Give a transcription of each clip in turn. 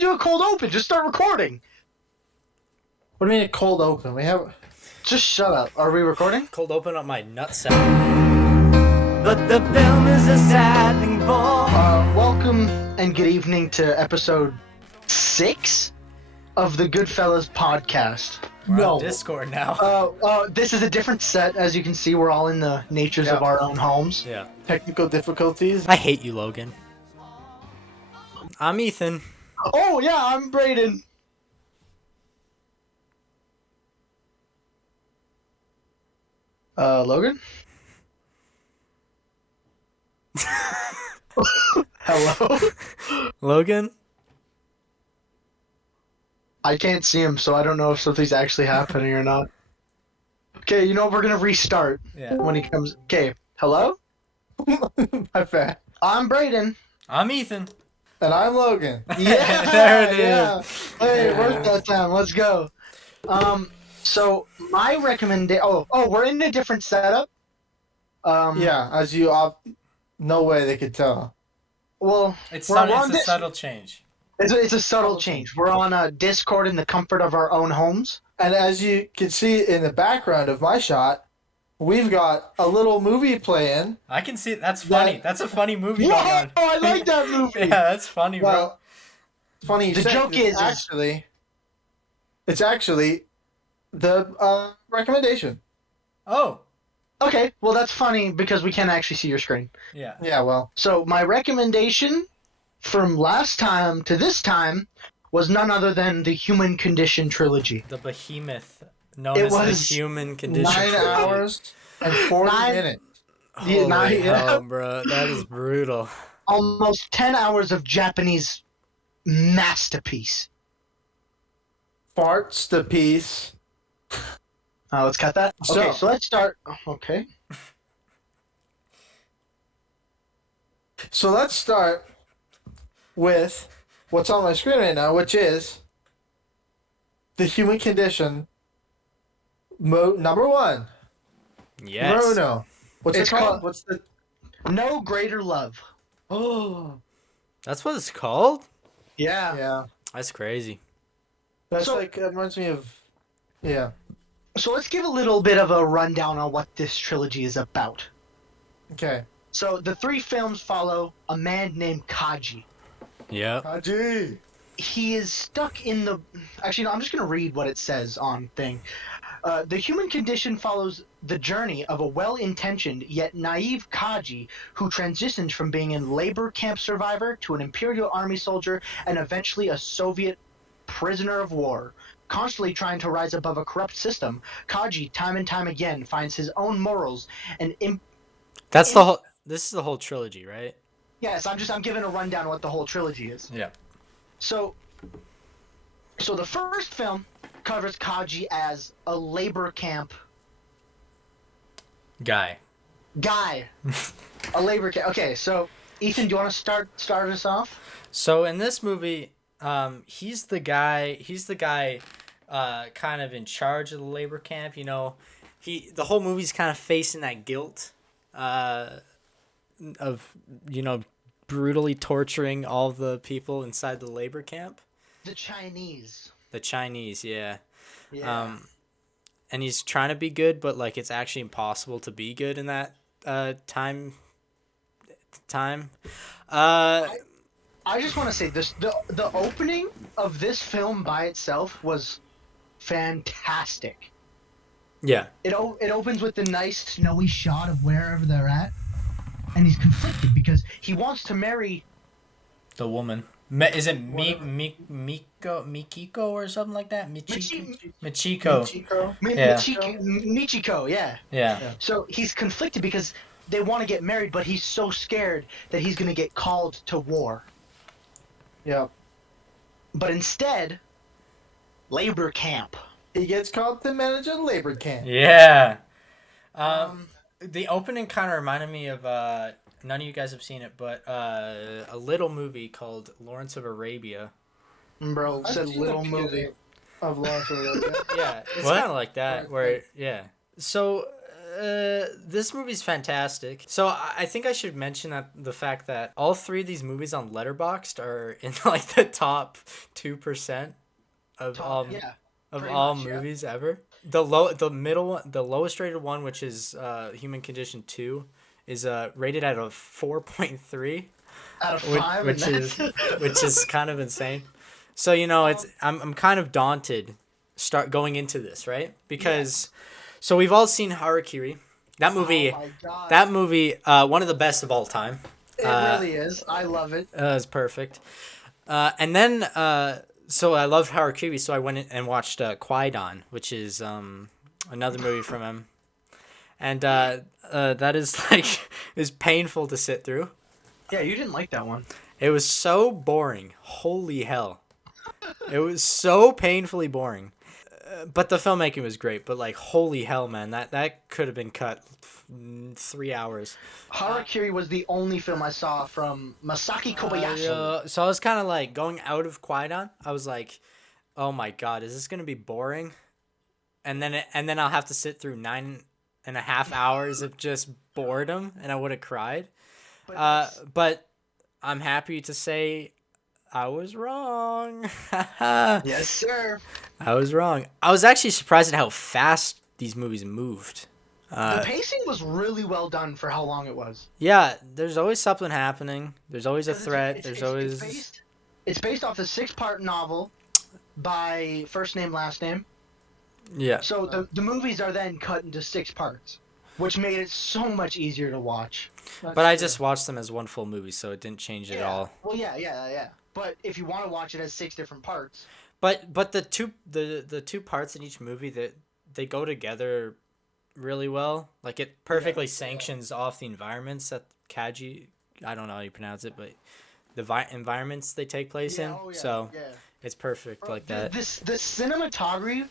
do a cold open. Just start recording. What do you mean a cold open? We have... Just shut up. Are we recording? Cold open up my nutsack. But the film is a sad thing for. Welcome and good evening to episode 6 of the Goodfellas podcast. We're on Discord now. This is a different set. As you can see, we're all in the natures of our own homes. Yeah. Technical difficulties. I hate you, Logan. I'm Ethan. Oh, yeah, I'm Brayden. Logan? Hello? Logan? I can't see him, so I don't know if something's actually happening or not. Okay, you know what? We're gonna restart when he comes. Okay, hello? My bad. I'm Brayden. I'm Ethan. And I'm Logan. Yeah, There it is. yeah. Hey, work that time. Let's go. So my recommendation. Oh, we're in a different setup. Yeah, as you no way they could tell. Well, It's we're a subtle change. It's a subtle change. We're on Discord in the comfort of our own homes. And as you can see in the background of my shot, we've got a little movie playing. I can see it. That's funny. That's a funny movie going Whoa! on. I like that movie. Yeah, that's funny, bro. Well, it's funny you The say, joke is it's actually the recommendation. Oh. Okay, well that's funny because we can't actually see your screen. Yeah. Yeah, well. So my recommendation from last time to this time was none other than the Human Condition trilogy. The behemoth known It as the was human condition. 9 trilogy. hours and 40 minutes. Holy hell, bro. That is brutal. Almost 10 hours of Japanese masterpiece. Farts to piece. Let's cut that. Okay, so let's start. Okay. So let's start with what's on my screen right now, which is the human condition. Number 1. Yes. Numero uno. What's It's it called? called- What's the? No Greater Love. Oh. That's what it's called? Yeah. Yeah. That's crazy. That's So- like it reminds me of. Yeah. So let's give a little bit of a rundown on what this trilogy is about. Okay. So the 3 films follow a man named Kaji. Yep. Haji. He is stuck in the... Actually, no, I'm just going to read what it says on thing. The human condition follows the journey of a well-intentioned yet naive Kaji who transitions from being a labor camp survivor to an Imperial Army soldier and eventually a Soviet prisoner of war. Constantly trying to rise above a corrupt system, Kaji time and time again finds his own morals and... That's the whole... This is the whole trilogy, right? Yes, I'm giving a rundown of what the whole trilogy is. Yeah. So the first film covers Kaji as a labor camp Guy. a labor camp. Okay, so Ethan, do you want to start us off? So in this movie, he's the guy kind of in charge of the labor camp, you know. The whole movie's kind of facing that guilt of, you know, brutally torturing all the people inside the labor camp. The Chinese. The Chinese, yeah. Yeah. And he's trying to be good, but like it's actually impossible to be good in that time. I just want to say this: the opening of this film by itself was fantastic. Yeah. It opens with the nice snowy shot of wherever they're at, and he's conflicted because he wants to marry The woman. Is it Mikiko or something like that? Michiko. Chico. Yeah. Michiko, yeah. Yeah. So he's conflicted because they want to get married, but he's so scared that he's going to get called to war. Yeah. But instead, labor camp. He gets called to manage a labor camp. Yeah. The opening kind of reminded me of none of you guys have seen it, but a little movie called Lawrence of Arabia. Bro, I've said seen little the movie. Of Lawrence of Arabia. Yeah, it's What? kind of like that. Where yeah. So This movie's fantastic. So I think I should mention that the fact that all three of these movies on Letterboxd are in like the top 2% of all Yeah. of pretty all much, yeah. movies ever. The lowest rated one, which is Human Condition 2, is rated at a 4.3, Out of 5, which and is that's- which is kind of insane. So it's I'm kind of daunted start going into this, right? Because so we've all seen Harakiri. That movie Oh my god. that movie one of the best of all time. It really is. I love it. It's perfect. And then so I loved Harakiri, so I went in and watched Qui-Gon, which is another movie from him. And that is is painful to sit through. Yeah, you didn't like that one. It was so boring. Holy hell. It was so painfully boring. But the filmmaking was great. But like, holy hell, man. That could have been cut 3 hours. Harakiri was the only film I saw from Masaki Kobayashi. So I was kind of like going out of Qui-Gon. I was like, oh my God, is this going to be boring? And then I'll have to sit through 9.5 hours of just boredom, and I would have cried. But I'm happy to say I was wrong. Yes, sir. I was wrong. I was actually surprised at how fast these movies moved. The pacing was really well done for how long it was. Yeah, there's always something happening. There's always a threat. It's based off the 6-part novel by first name, last name. Yeah. So the movies are then cut into 6 parts, which made it so much easier to watch. But I just watched them as one full movie, so it didn't change at all. Well, yeah. But if you want to watch it as 6 different parts, But the two parts in each movie that they go together really well. Like it perfectly sanctions off the environments that Kaji, I don't know how you pronounce it, but the environments they take place in. So it's perfect like that. the cinematography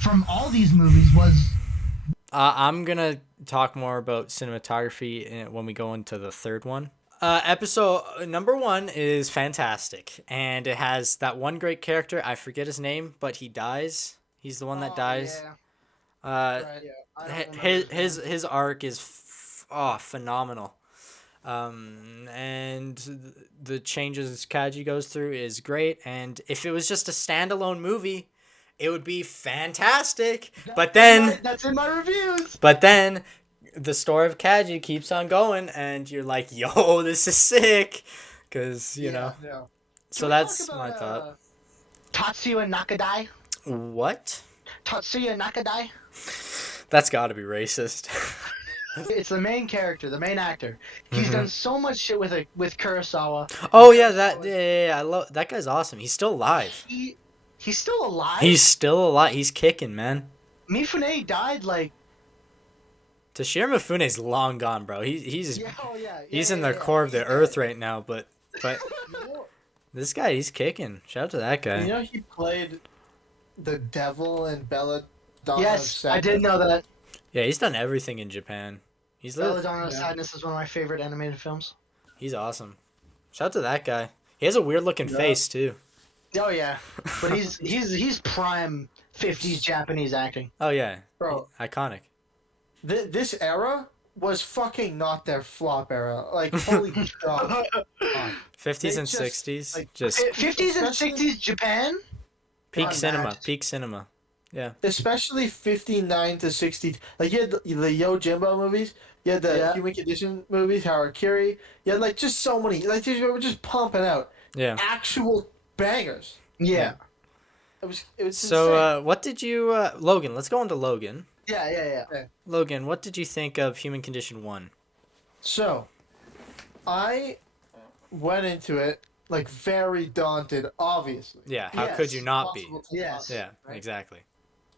from all these movies was. I'm gonna talk more about cinematography when we go into the third one. Episode number 1 is fantastic, and it has that one great character. I forget his name, but he dies. He's the one that dies. Yeah. His arc is phenomenal. And the changes Kaji goes through is great. And if it was just a standalone movie, it would be fantastic. But then that's in my reviews. But then the story of Kaji keeps on going, and you're like, yo, this is sick. Because, you know. Yeah. So that's my thought. Tatsuya Nakadai. What? Tatsuya Nakadai. That's got to be racist. It's the main character, the main actor. He's done so much shit with Kurosawa. Oh, yeah, I love that guy's awesome. He's still alive. He's still alive? He's still alive. He's kicking, man. Mifune died like... Toshiro Mifune's long gone, bro. He's in the core of the He's earth dead. right now, but this guy, he's kicking. Shout out to that guy. You know he played the devil in Belladonna. Yes, I did know that. Yeah, he's done everything in Japan. He's literally, Belladonna Sadness is one of my favorite animated films. he's awesome. Shout out to that guy. He has a weird looking face too. Oh yeah, but he's prime 50s Japanese acting. Oh yeah, Bro. iconic. This era was fucking not their flop era. Like, holy god. 50s They and just, 60s, like, just 50s and Especially- 60s Japan. peak cinema. unmatched. Peak cinema. Yeah. Especially 59 to 60. Like, you had the Yojimbo movies. You had the Human Condition movies, Harakiri. You had, like, just so many. Like, they were just pumping out Yeah. actual bangers. Yeah. It was insane. So, what did you, Logan? Let's go on to Logan. Yeah. Logan, what did you think of Human Condition 1? So, I went into it, like, very daunted, obviously. Yeah. How Yes, could you not be? Impossible to Yes. watch, Yeah. right? Exactly.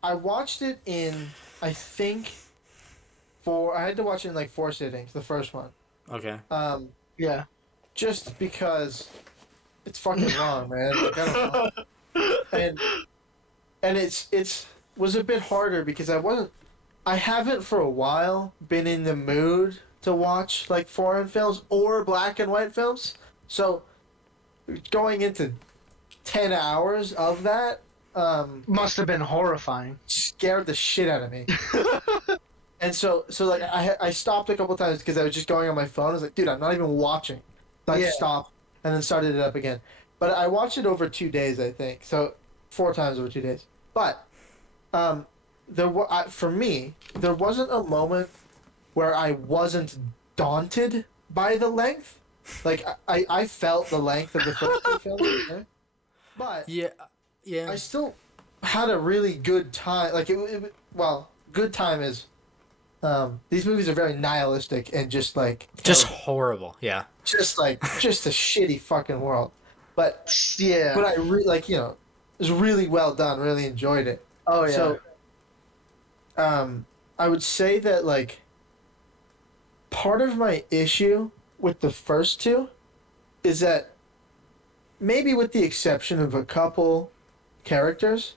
I watched it in, I think, I had to watch it in, like, 4 sittings, the first one. Okay. Yeah. Just because it's fucking long, man. Like, I don't know. And it's was a bit harder because I haven't for a while been in the mood to watch like foreign films or black and white films. So going into 10 hours of that Must have been horrifying. scared the shit out of me. And so like I stopped a couple times because I was just going on my phone. I was like, dude, I'm not even watching. So I Yeah. stopped and then started it up again. But I watched it over 2 days, I think. So 4 times over 2 days. But for me, there wasn't a moment where I wasn't daunted by the length. Like I felt the length of the first two films, okay? But Yeah. I still had a really good time. Like good time is. These movies are very nihilistic and just like Just terrible. horrible. Yeah. just a shitty fucking world. But Yeah. I it was really well done. Really enjoyed it. Oh yeah. So, I would say that like part of my issue with the first two is that maybe with the exception of a couple characters,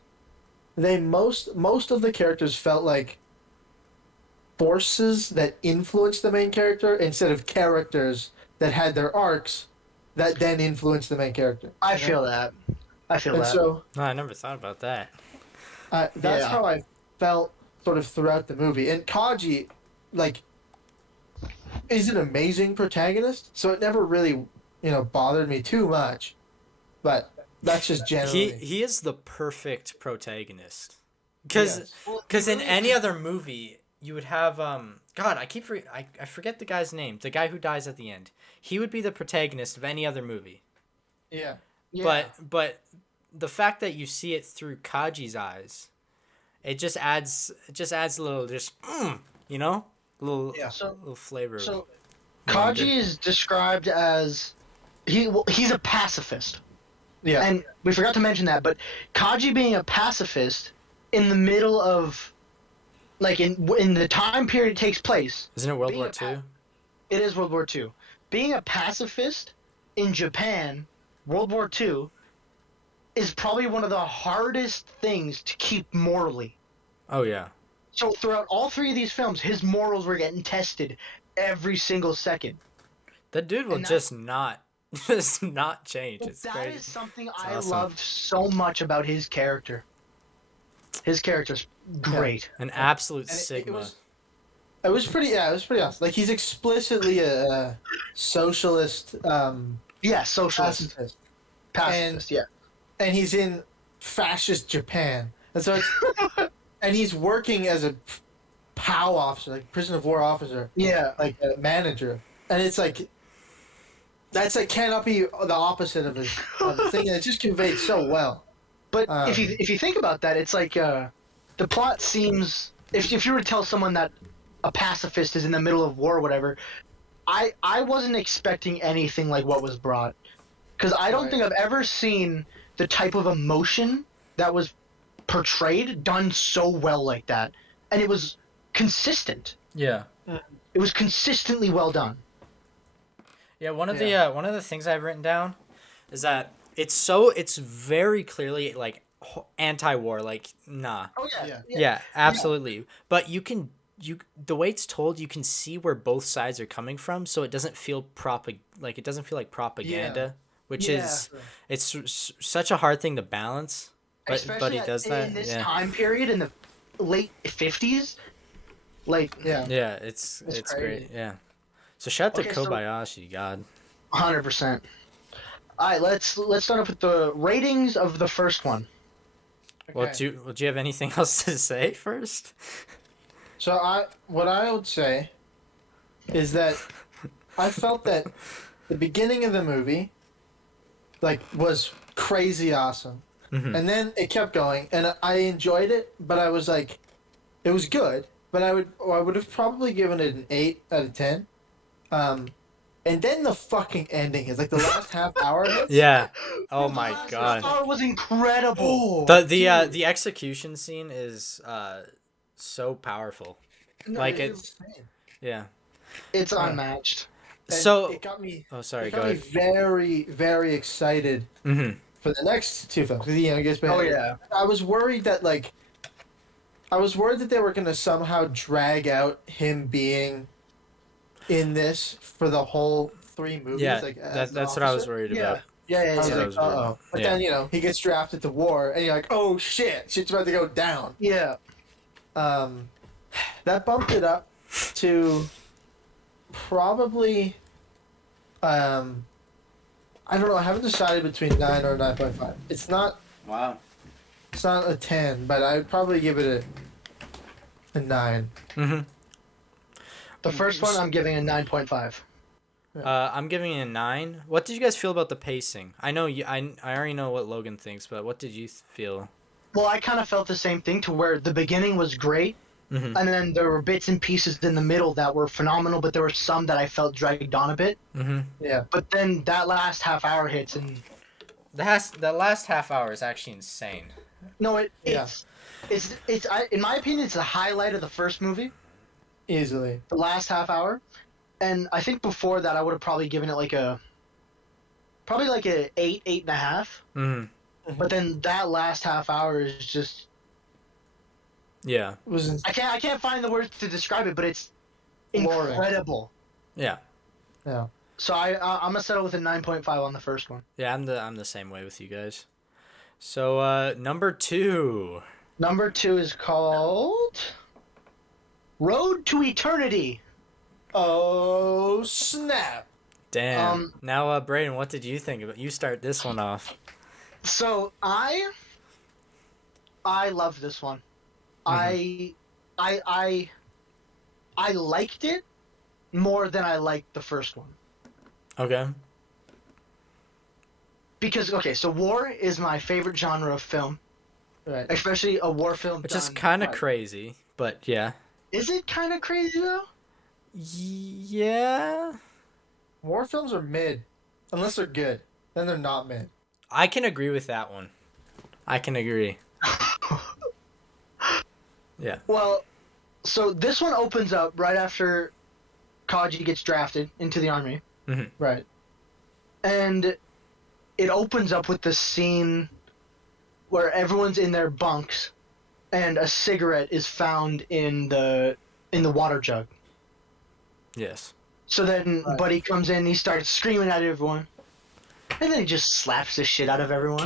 most of the characters felt like forces that influenced the main character instead of characters that had their arcs that then influenced the main character. I you know? feel that. I feel And that. so No, I never thought about that. that's Yeah. how I felt sort of throughout the movie. And Kaji, like, is an amazing protagonist, so it never really, bothered me too much. But that's just generally. He is the perfect protagonist. Because Yes. in any other movie you would have God, I forget the guy's name. The guy who dies at the end. He would be the protagonist of any other movie. Yeah. Yeah. But the fact that you see it through Kaji's eyes, it just adds a little little Yeah. little flavor. So wonder. Kaji is described as he's a pacifist. Yeah. And we forgot to mention that, but Kaji being a pacifist in the middle of, like, in the time period it takes place, Isn't it World being War a pa- II? it is World War II. Being a pacifist in Japan, World War II, is probably one of the hardest things to keep morally. Oh yeah. So throughout all three of these films, his morals were getting tested every single second. That dude will And that- just not change. But It's that crazy. is something I awesome. loved so much about his character. His character's great. An absolute And sigma. it was pretty awesome. Like, he's explicitly a socialist Yeah, socialist. pacifist. Pacifist, yeah. And he's in fascist Japan. And so it's and he's working as a POW officer, like prison of war officer, Yeah. like a manager. And it's like that's like cannot be the opposite of his thing, and it's just conveyed so well. But if you think about that, it's like the plot seems if you were to tell someone that a pacifist is in the middle of war or whatever, I wasn't expecting anything like what was brought. Because I don't Right. think I've ever seen the type of emotion that was portrayed done so well like that. And it was consistent. Yeah. It was consistently well done. Yeah, one of Yeah. the things I've written down is that it's very clearly like anti-war, like nah. Oh Yeah. Yeah, absolutely. But the way it's told, you can see where both sides are coming from, so it doesn't feel it doesn't feel like propaganda, which Yeah. is such a hard thing to balance. But Especially he does that. in this Yeah. time period in the late 50s. Like, Yeah. Yeah, it's It's great. crazy. Yeah. So shout out to Okay, so- Kobayashi, God. 100%. All right, let's start off with the ratings of the first one. Well, Okay. do you have anything else to say first? So what I would say is that I felt that the beginning of the movie was crazy awesome. Mhm. And then it kept going and I enjoyed it, but I was like it was good, but I would have probably given it an 8 out of 10. And then the fucking ending is like the last half hour hits. Yeah. Oh my The God. star was incredible. The execution scene is so powerful. No, like it's it's insane. yeah. It's unmatched. And So it got me oh sorry, it go got me ahead. very, very excited Mhm. for the next two films. 'Cause, it gets better. Oh yeah. I was worried that they were gonna somehow drag out him being in this for the whole 3 movies. Yeah, like, as that's an what I was officer. worried Yeah. about. Yeah, yeah, I was yeah. that like, was weird. uh-oh. But Yeah. then, he gets drafted to war, and you're like, oh, shit's about to go down. Yeah. That bumped it up to probably, I don't know, I haven't decided between 9 or 9.5. Wow. It's not a 10, but I'd probably give it a 9. Mm-hmm. The first one, I'm giving a 9.5. I'm giving it a 9. What did you guys feel about the pacing? I know I already know what Logan thinks, but what did you feel? Well, I kind of felt the same thing to where the beginning was great, Mm-hmm. and then there were bits and pieces in the middle that were phenomenal, but there were some that I felt dragged on a bit. Mm-hmm. Yeah. But then that last half hour hits, and The last half hour is actually insane. no, Yeah. in my opinion, it's the highlight of the first movie, Easily. the last half hour, and I think before that I would have probably given it like a 8.5. Mm-hmm. But then that last half hour is just Yeah. It was I can't find the words to describe it, but it's Glory. incredible. Yeah. Yeah. So I'm gonna settle with a 9.5 on the first one. Yeah, I'm the same way with you guys. So number 2. Number 2 is called Road to Eternity. Oh, snap. Damn. Now Brayden, what did you think of it? You start this one off. So I loved this one. I liked it more than I liked the first one. Okay. Because so war is my favorite genre of film, Right. especially a war film. Which is done kind of right. crazy, but yeah. Is it kind of crazy though? Yeah. War films are mid. Unless they're good. Then they're not mid. I can agree with that one. I can agree. Yeah. Well, so this one opens up right after Kaji gets drafted into the army, Right. and it opens up with this scene where everyone's in their bunks, and a cigarette is found in the water jug. Yes. So then Right. Buddy comes in, he starts screaming at everyone, and then he just slaps the shit out of everyone.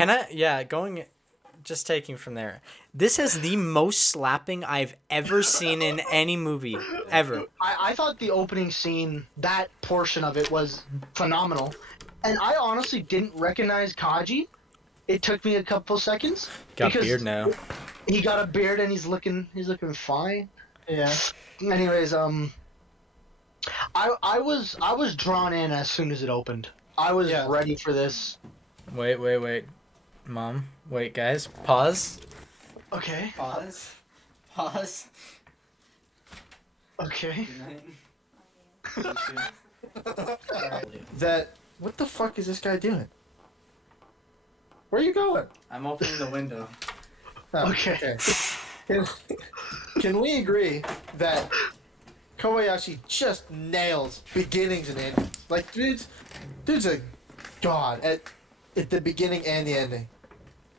Just taking from there. This is the most slapping I've ever seen in any movie ever. I thought the opening scene, that portion of it was phenomenal, and I honestly didn't recognize Kaji. It took me a couple seconds. Got because beard now. He got a beard and he's looking fine. Yeah. Anyways, I was drawn in as soon as it opened. I was Yeah. ready for this. Wait. Mom. Wait, guys. Pause. Okay. Pause. Okay. What the fuck is this guy doing? Where are you going? I'm opening the window. Oh, Okay. Can we agree that Kobayashi just nails beginnings and endings? Like, dude's a god at the beginning and the ending.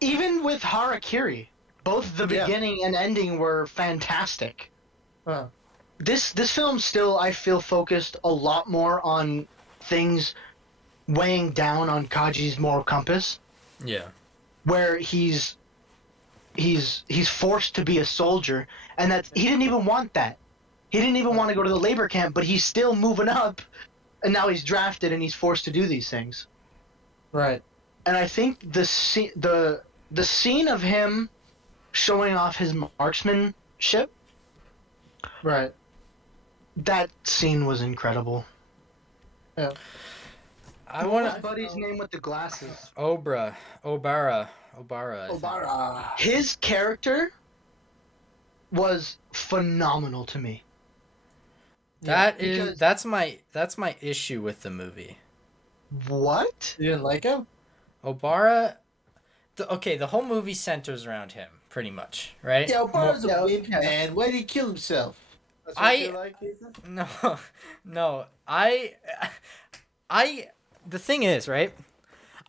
Even with Harakiri, both the Yeah. beginning and ending were fantastic. Huh. This film still, I feel, focused a lot more on things weighing down on Kaji's moral compass, Yeah. where he's forced to be a soldier, and that he didn't even want that. He didn't even want to go to the labor camp, but he's still moving up, and now he's drafted and he's forced to do these things. Right. And I think the scene of him showing off his marksmanship, Right. that scene was incredible. Yeah. I What want was Buddy's name with the glasses? Obara. I think. Obara. His character was phenomenal to me. because- That's my issue with the movie. What? You didn't like him? Obara. The whole movie centers around him, pretty much, right? Yeah, Obara's Yeah, a wimp, yeah. man. Why did he kill himself? That's what I- you like, Ethan? No. The thing is, right?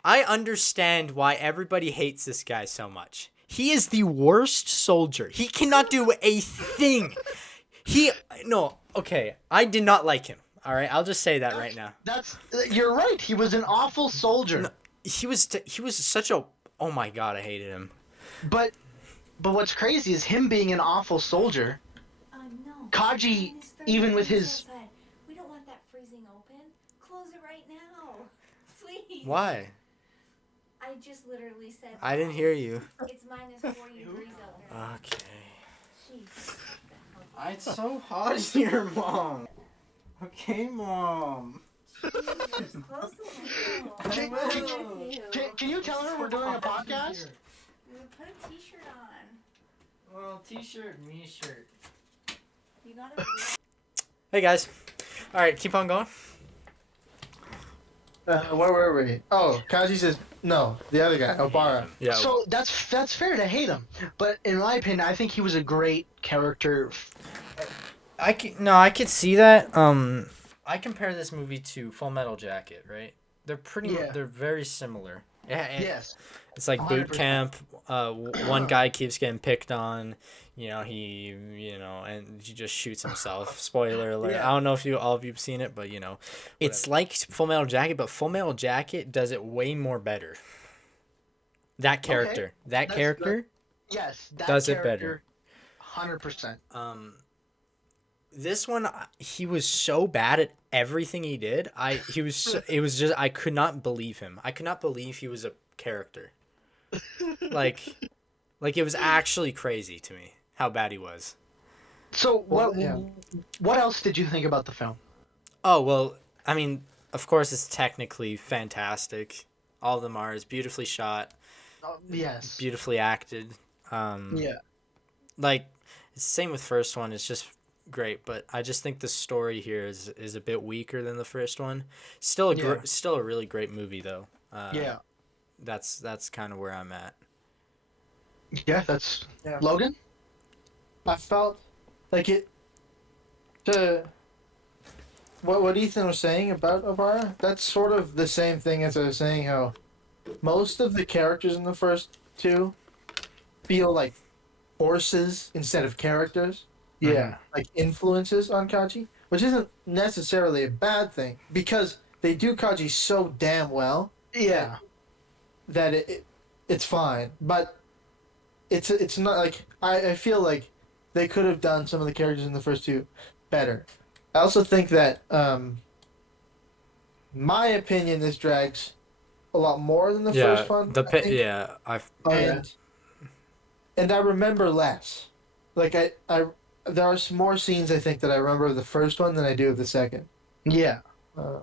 I understand why everybody hates this guy so much. He is the worst soldier. He cannot do a thing. I did not like him. All right, I'll just say that right now. You're right. He was an awful soldier. he was such a, oh my god, I hated him. But what's crazy is him being an awful soldier. No. Kaji, even with his We don't want that freezing open. Close it right now. Please. Why? I just literally said I didn't hear you. it's minus 40 degrees out there. Okay. Jeez. It's so hot here, Mom. Okay, Mom. Jeez, close the window. Can- What's can- wrong with you? can you tell her we're doing a podcast? Put a t-shirt on. Well, t-shirt, me shirt. You gotta. Hey guys. All right, keep on going. Where were we? Oh, Kaji says no. The other guy, Obara. Yeah. So that's fair to hate him, but in my opinion, I think he was a great character. I could see that. I compare this movie to Full Metal Jacket, right? They're they're very similar. Yeah. Yes. It's like boot 100%. camp. One guy keeps getting picked on. And he just shoots himself. Spoiler alert. Yeah. I don't know if all of you've seen it, but it's like Full Metal Jacket, but Full Metal Jacket does it way more better. That character, Yes, that does it better. 100%. This one, he was so bad at everything he did. I could not believe him. I could not believe he was a character. Like it was actually crazy to me how bad he was. So Well, yeah. what else did you think about the film? Oh, well, I mean, of course it's technically fantastic. All of them are. It's beautifully shot, Yes. beautifully acted. Yeah. Like, it's the same with first one. It's just great, but I just think the story here is a bit weaker than the first one. Still a really great movie though. Yeah. That's kind of where I'm at. Yeah, that's Yeah. Logan? I felt like it. What Ethan was saying about Obara, that's sort of the same thing as I was saying how most of the characters in the first two feel like forces instead of characters, Yeah. like influences on Kaji, which isn't necessarily a bad thing because they do Kaji so damn well Yeah. that it's fine. But it's not like I feel like they could have done some of the characters in the first two better. I also think that my opinion this drags a lot more than the first one. I think. And I remember less. Like I there are some more scenes I think that I remember of the first one than I do of the second. Yeah. I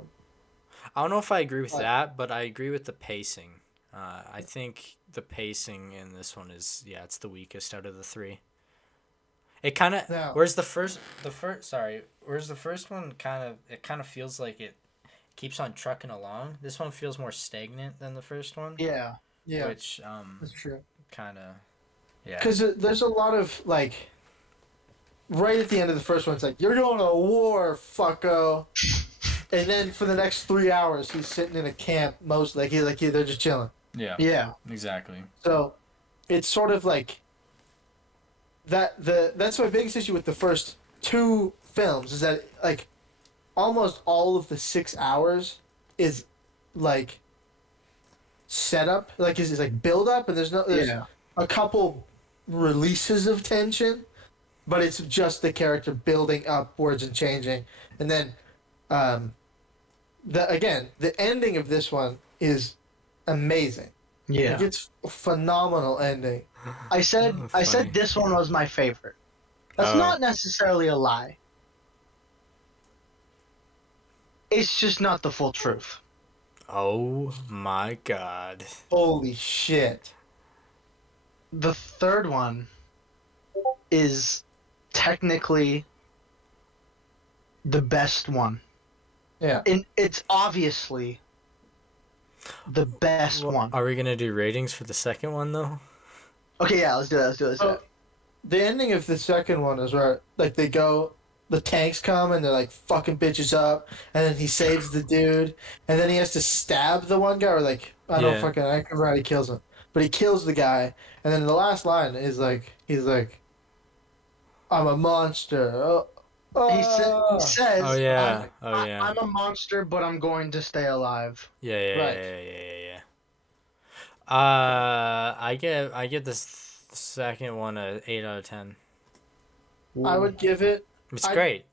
don't know if I agree with that, but I agree with the pacing. I think the pacing in this one is it's the weakest out of the three. It kind of whereas the first one kind of feels like it keeps on trucking along. This one feels more stagnant than the first one. Yeah. Yeah. Which that's true. Kind of Because there's a lot of like right at the end of the first one, it's like you're going to war, fucko. And then for the next 3 hours, he's sitting in a camp, mostly they're just chilling. Yeah. Yeah. Exactly. So, it's sort of like that's my biggest issue with the first two films is that like almost all of the 6 hours is like setup, like is like build up, and there's a couple releases of tension, but it's just the character building upwards and changing, and then the ending of this one is amazing. Yeah. Like, it's a phenomenal ending. I said this one was my favorite. That's not necessarily a lie. It's just not the full truth. Oh my god. Holy shit. The third one is technically the best one. Yeah. And it's obviously the best one. Are we gonna do ratings for the second one though? Okay, yeah, let's do that. The ending of the second one is where like the tanks come and they're like fucking bitches up, and then he saves the dude, and then he has to stab the one guy, or like I don't remember how he kills him, but he kills the guy, and then the last line is like he's like, "I'm a monster." He says, "Oh yeah, I'm a monster, but I'm going to stay alive." Yeah. I give this second one a 8 out of 10. I would give it. It's I- great.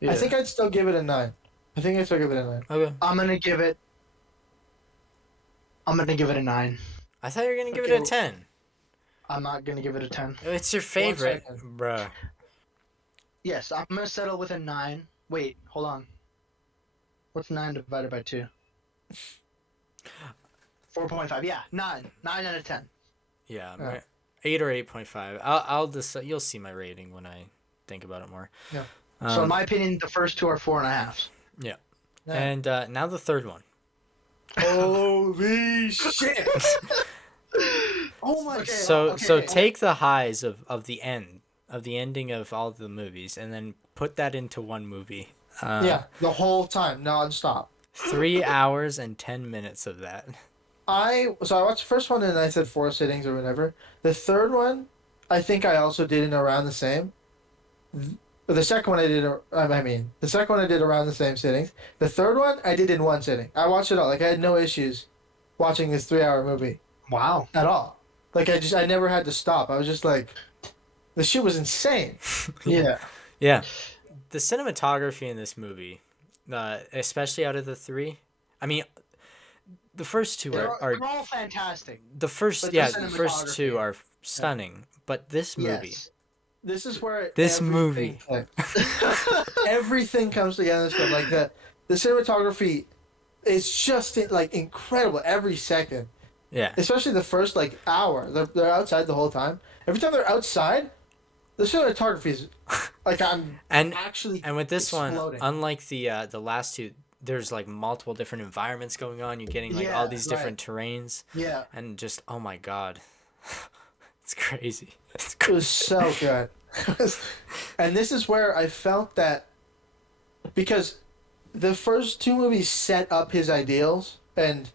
Yeah. I think I'd still give it a 9. I think I'd still give it a 9. Okay. I'm gonna give it a 9. I thought you were gonna give it Okay, a 10. I'm not gonna give it a 10. It's your favorite, second. bruh. Yes, I'm gonna settle with a 9. Wait, hold on. What's 9 divided by 2? 4.5. Yeah, 9. 9 out of 10. Yeah, Yeah. 8 or 8.5. I'll decide. You'll see my rating when I think about it more. Yeah. So in Um, my opinion, the first two are 4.5. yeah. Yeah. And now the third one. Holy shit! Oh my Okay, god. So okay. take the highs of the ending of all the movies, and then put that into one movie. Yeah, the whole time, non-stop. 3 hours and 10 minutes of that. I watched the first one and I said 4 sittings or whatever. The third one, I think I also did in around the same. The second one the second one I did around the same sittings. The third one I did in one sitting. I watched it all. Like I had no issues watching this 3-hour movie Wow. at all. Like I never had to stop. I was just like, the shit was insane. Yeah. Yeah. The cinematography in this movie, especially out of the three, I mean, the first two They're are all fantastic. the first but the the first two cinematography- are stunning, but this movie, Yes. This is where This everything movie. clicks. Everything comes together in this film. Like the cinematography is just like incredible every second. yeah, Especially the first like hour. They're outside the whole time. Every time they're outside, the cinematography is like I'm and actually and with this exploding. one, unlike the last two, there's like multiple different environments going on. You're getting like all Yeah, these right. different terrains, Yeah. and just oh my god, it's crazy. It's It crazy. was so good. And this is where I felt that because the first two movies set up his ideals and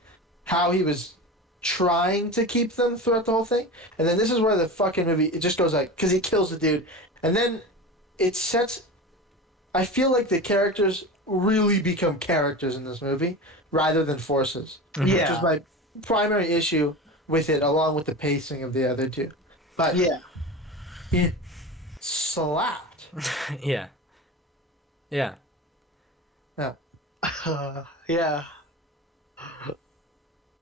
how he was trying to keep them throughout the whole thing. And then this is where the fucking movie, it just goes like, because he kills the dude. And then it sets, I feel like the characters really become characters in this movie rather than forces. Which Yeah. was my primary issue with it, along with the pacing of the other two. But Yeah. it slapped. Yeah, yeah. Yeah.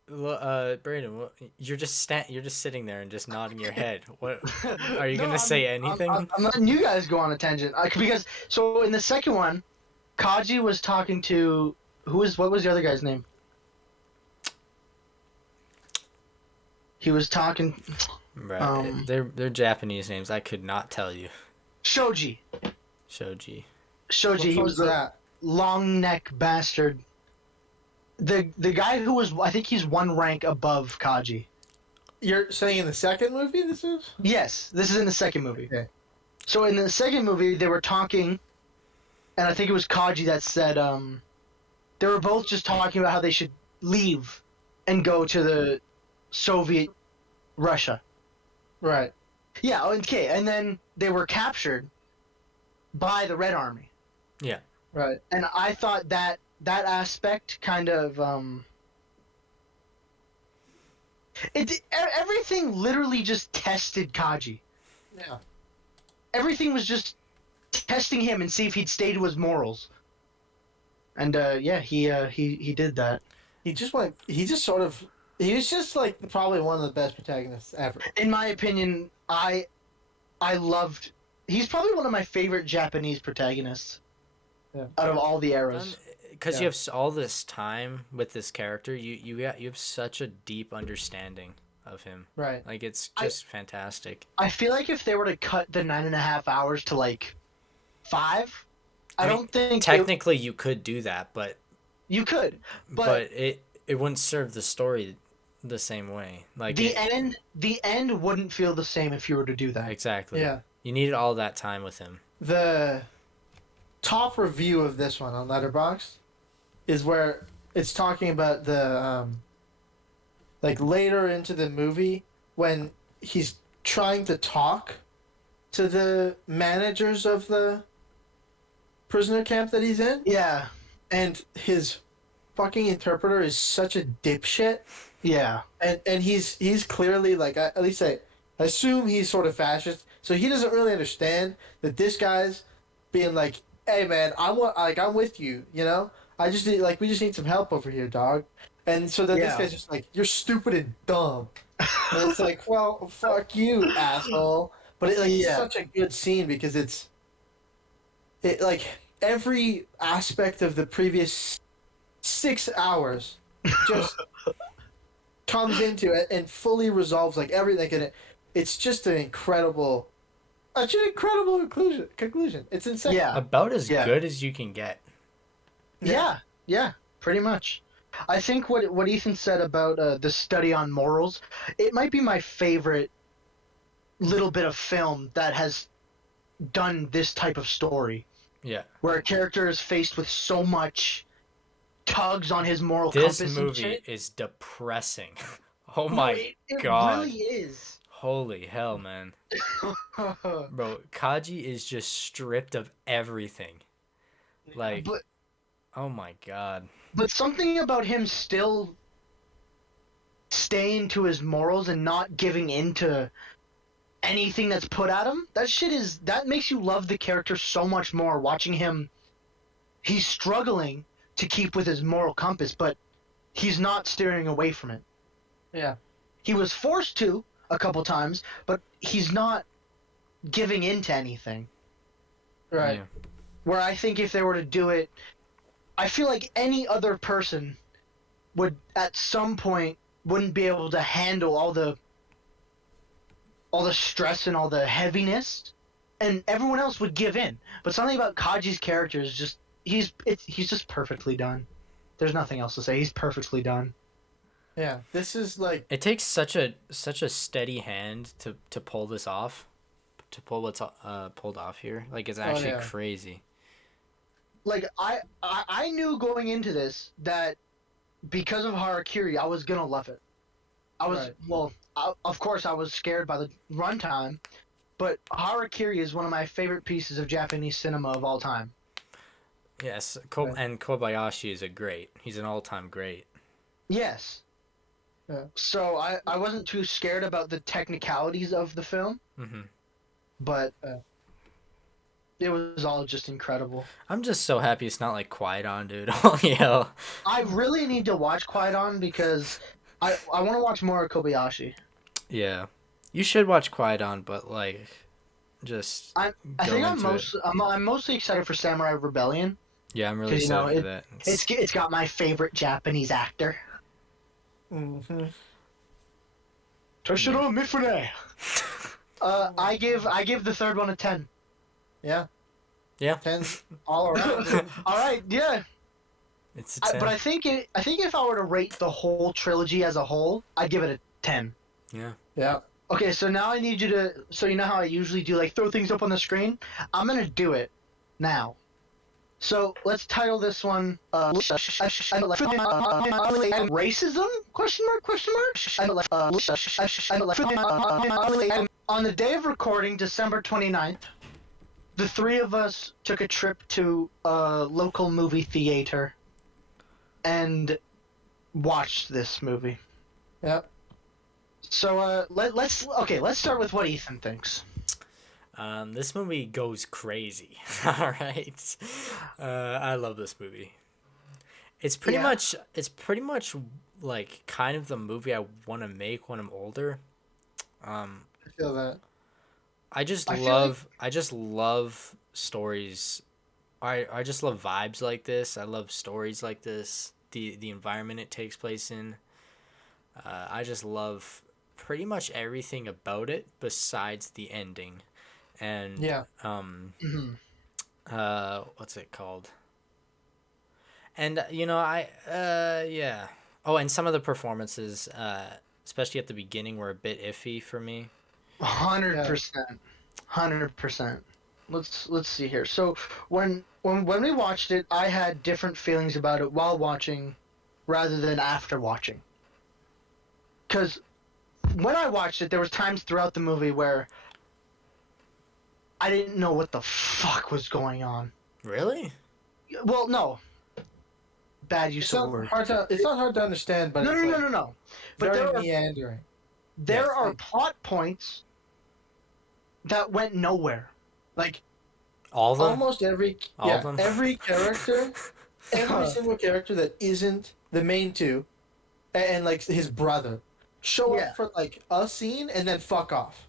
Brayden, you're just sitting there and just nodding your head. What are you No, gonna I'm- say? Anything? I'm letting you guys go on a tangent because so in the second one, Kaji was talking to what was the other guy's name? He was talking Right. They're Japanese names. I could not tell you. Shoji. Shoji. Shoji. He was the that? long neck bastard. The guy who was I think he's one rank above Kaji. You're saying in the second movie this is? Yes, this is in the second movie. Okay. So in the second movie, they were talking, and I think it was Kaji that said, they were both just talking about how they should leave and go to the Soviet Russia. Right. Yeah, okay, and then they were captured by the Red Army. Right. And I thought that aspect kind of, everything literally just tested Kaji. Yeah. Everything was just testing him and see if he'd stay to his morals. And yeah, he did that. He was just like probably one of the best protagonists ever. In my opinion, I loved. He's probably one of my favorite Japanese protagonists. Yeah. Out of all the eras. Because Yeah. you have all this time with this character, you have such a deep understanding of him. Right. Like it's just fantastic. I feel like if they were to cut the 9.5 hours to like 5, I mean, don't think Technically, you could do that, but you could. but it wouldn't serve the story the same way. Like The end wouldn't feel the same if you were to do that. exactly. Yeah. You needed all that time with him. The top review of this one on letterboxd is where it's talking about the like later into the movie when he's trying to talk to the managers of the prisoner camp that he's in, Yeah. and his fucking interpreter is such a dipshit Yeah. And he's clearly like at least I assume he's sort of fascist, so he doesn't really understand that this guy's being like, "Hey man, I'm with you, you know. I just need we just need some help over here, dog." And so then this Yeah. guy's just like, "You're stupid and dumb," and it's like, "Well, fuck you, asshole." But it's Yeah. such a good scene because it like every aspect of the previous 6 hours just comes into it and fully resolves like everything in it. It's just such an incredible conclusion. It's insane. Yeah. About as Yeah. good as you can get. Yeah. Yeah. Pretty much. I think what Ethan said about the study on morals, it might be my favorite little bit of film that has done this type of story, Yeah. where a character is faced with so much tugs on his moral This compass and movie shit. is depressing. Oh No, my it god. really is. Holy hell, man. Bro, Kaji is just stripped of everything. Like, but oh my god. but something about him still staying to his morals and not giving in to anything that's put at him, that makes you love the character so much more. Watching him, he's struggling to keep with his moral compass, but he's not steering away from it. Yeah. He was forced to a couple times, but he's not giving in to anything. Right. Yeah. Where I think if they were to do it, I feel like any other person would at some point wouldn't be able to handle all the stress and all the heaviness, and everyone else would give in. But something about Kaji's character is just he's just perfectly done. There's nothing else to say. He's perfectly done. Yeah. This is like It takes such a steady hand to pull this off. To pull what's pulled off here. Like, it's actually yeah. crazy. Like I knew going into this that because of Harakiri, I was gonna love it. I was Right. well, of course, I was scared by the runtime, but Harakiri is one of my favorite pieces of Japanese cinema of all time. Yes, Right. and Kobayashi is a great. He's an all-time great. Yes. Yeah. So I wasn't too scared about the technicalities of the film, Hmm. but it was all just incredible. I'm just so happy it's not like Quiet On, dude. Holy hell. I really need to watch Quiet On because I want to watch more of Kobayashi. Yeah. You should watch Quiet On, but like, just I go think into it. I'm mostly excited for Samurai Rebellion. Yeah, I'm really 'Cause, you know, excited for that. It's got my favorite Japanese actor. Mm-hmm. Toshiro Mifune. I give the third one a 10. Yeah. Yeah. 10 all around. All right, yeah. It's a 10. But I think if I were to rate the whole trilogy as a whole, I'd give it a 10. Yeah. Yeah. Okay, so now I need you to. So you know how I usually do, like throw things up on the screen. I'm gonna do it now. So let's title this one racism? Question mark? Question mark? On the day of recording, December 29th, the three of us took a trip to a local movie theater and watched this movie. Yeah. So let's start with what Ethan thinks. This movie goes crazy. All right. I love this movie. It's pretty Yeah. much like kind of the movie I want to make when I'm older. I feel that. I just I feel love stories. I just love vibes like this. I love stories like this. The environment it takes place in. I just love pretty much everything about it besides the ending. And Yeah. Mhm. what's it called? And yeah. Oh, and some of the performances, especially at the beginning, were a bit iffy for me. 100%. 100%. Let's see here. So when we watched it, I had different feelings about it while watching rather than after watching. Cuz when I watched it, there was times throughout the movie where I didn't know what the fuck was going on. Really? Well, no. bad use It's of not words. hard to. It's not hard to understand, but No, it's no, no, like no, no. But very meandering. there Yes. are plot points that went nowhere. Like All of them. almost All of them? every character, every single character that isn't the main two, and like his brother, show Yeah. up for like a scene and then fuck off.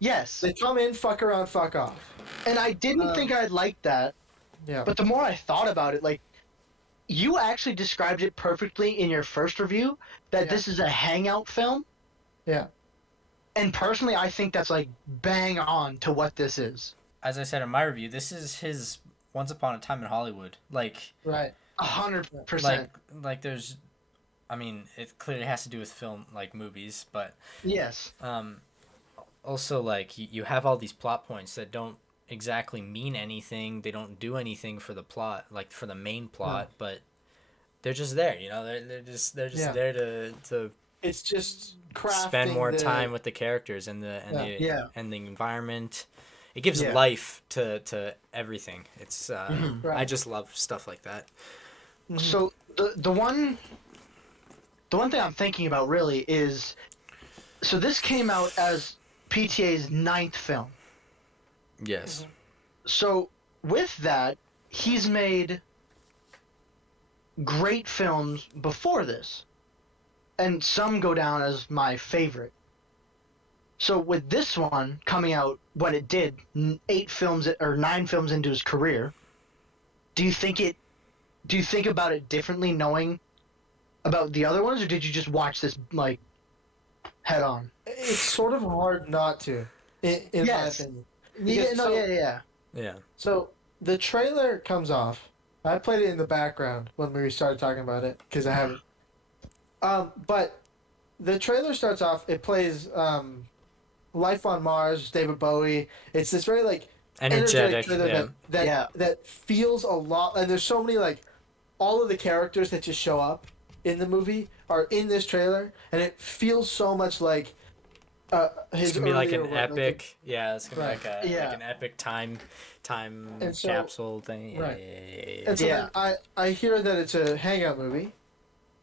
Yes. They come in, fuck around, fuck off. And I didn't think I'd like that, Yeah. but the more I thought about it, like, you actually described it perfectly in your first review, that Yeah. this is a hangout film. Yeah. And personally, I think that's, like, bang on to what this is. As I said in my review, this is his Once Upon a Time in Hollywood. Like, Right. 100%. like there's, I mean, it clearly has to do with film, like movies, but Yes. also like you have all these plot points that don't exactly mean anything. They don't do anything for the plot, like for the main plot, but they're just there. You know, they're just Yeah. there to It's just crafting spend more the, time with the characters and Yeah. and the environment. It gives Yeah. life to everything. It's I Right. just love stuff like that. So the one thing I'm thinking about really is, so this came out as PTA's 9th film. Yes. So with that, he's made great films before this, and some go down as my favorite. So with this one coming out when it did, 8 films or 9 films into his career, do you think about it differently knowing about the other ones, or did you just watch this like head on? It's sort of hard not to, in Yes. my opinion. Yeah, Because- no, so- yeah. Yeah. So the trailer comes off. I played it in the background when we started talking about it because I haven't. But the trailer starts off. It plays "Life on Mars," David Bowie. It's this very like Energetic. trailer Yeah. that feels a lot. And there's so many like all of the characters that just show up in the movie are in this trailer, and it feels so much like his. It's gonna be like earlier an work, epic. Yeah, it's gonna Right. be like Yeah. like an epic time And so- capsule thing. right. Yeah. And so Yeah. then I hear that it's a hangout movie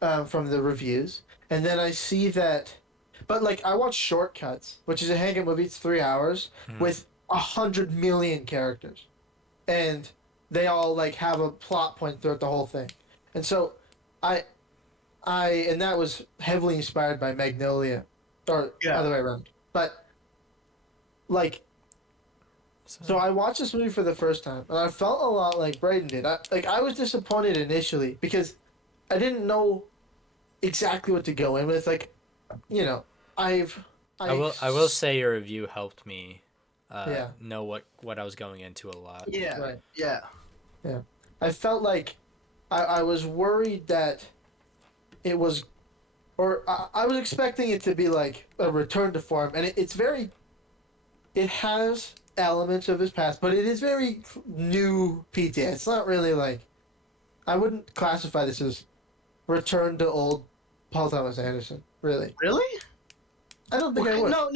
from the reviews, and then I see that, but like I watched Shortcuts, which is a hangout movie. It's 3 hours with 100 million characters, and they all like have a plot point throughout the whole thing, and so and that was heavily inspired by Magnolia, or Yeah. other way around, but like. So I watched this movie for the first time, and I felt a lot like Brayden did. I was disappointed initially because I didn't know exactly what to go in with. Like, you know, I will say your review helped me Yeah. know what I was going into a lot. Yeah. Right. Yeah. I felt like I was worried that it was, or I was expecting it to be like a return to form, and it has elements of his past, but it is very new PTA. It's not really like, I wouldn't classify this as return to old Paul Thomas Anderson, really. Really? I don't think I would. No.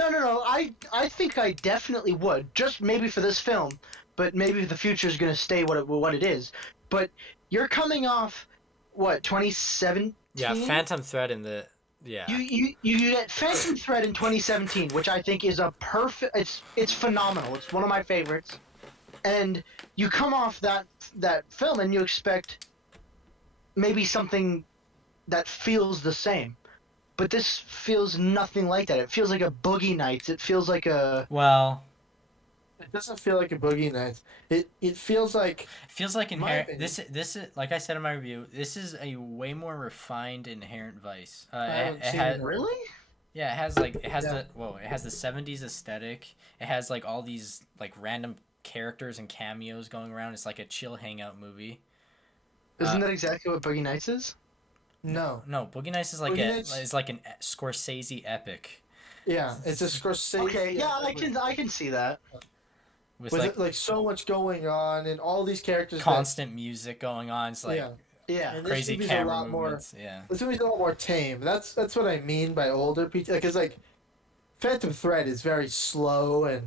I think I definitely would. Just maybe for this film, but maybe the future is going to stay what it is. But you're coming off what, 2017? Yeah, Phantom Thread in the You get Phantom Thread in 2017, which I think is a perfect. It's phenomenal. It's one of my favorites. And you come off that film and you expect maybe something that feels the same, but this feels nothing like that. It feels like a Boogie Nights. It feels like a well. It doesn't feel like a Boogie Nights. It feels like It feels like my inherent. opinion. This is like I said in my review. This is a way more refined Inherent Vice. I haven't seen has it. really. yeah. It has the 70s aesthetic. It has like all these like random characters and cameos going around. It's like a chill hangout movie. Isn't that exactly what Boogie Nights is? no. No, Boogie Nights is like Boogie Nights- is like an Scorsese epic Yeah, it's a Scorsese. Okay, yeah, I can see that. with With like like so much going on and all these characters. constant music going on. It's like yeah. Yeah. And this crazy movie's camera a lot movements. Yeah. This movie's a lot more tame. That's what I mean by older PT. Because like, Phantom Thread is very slow and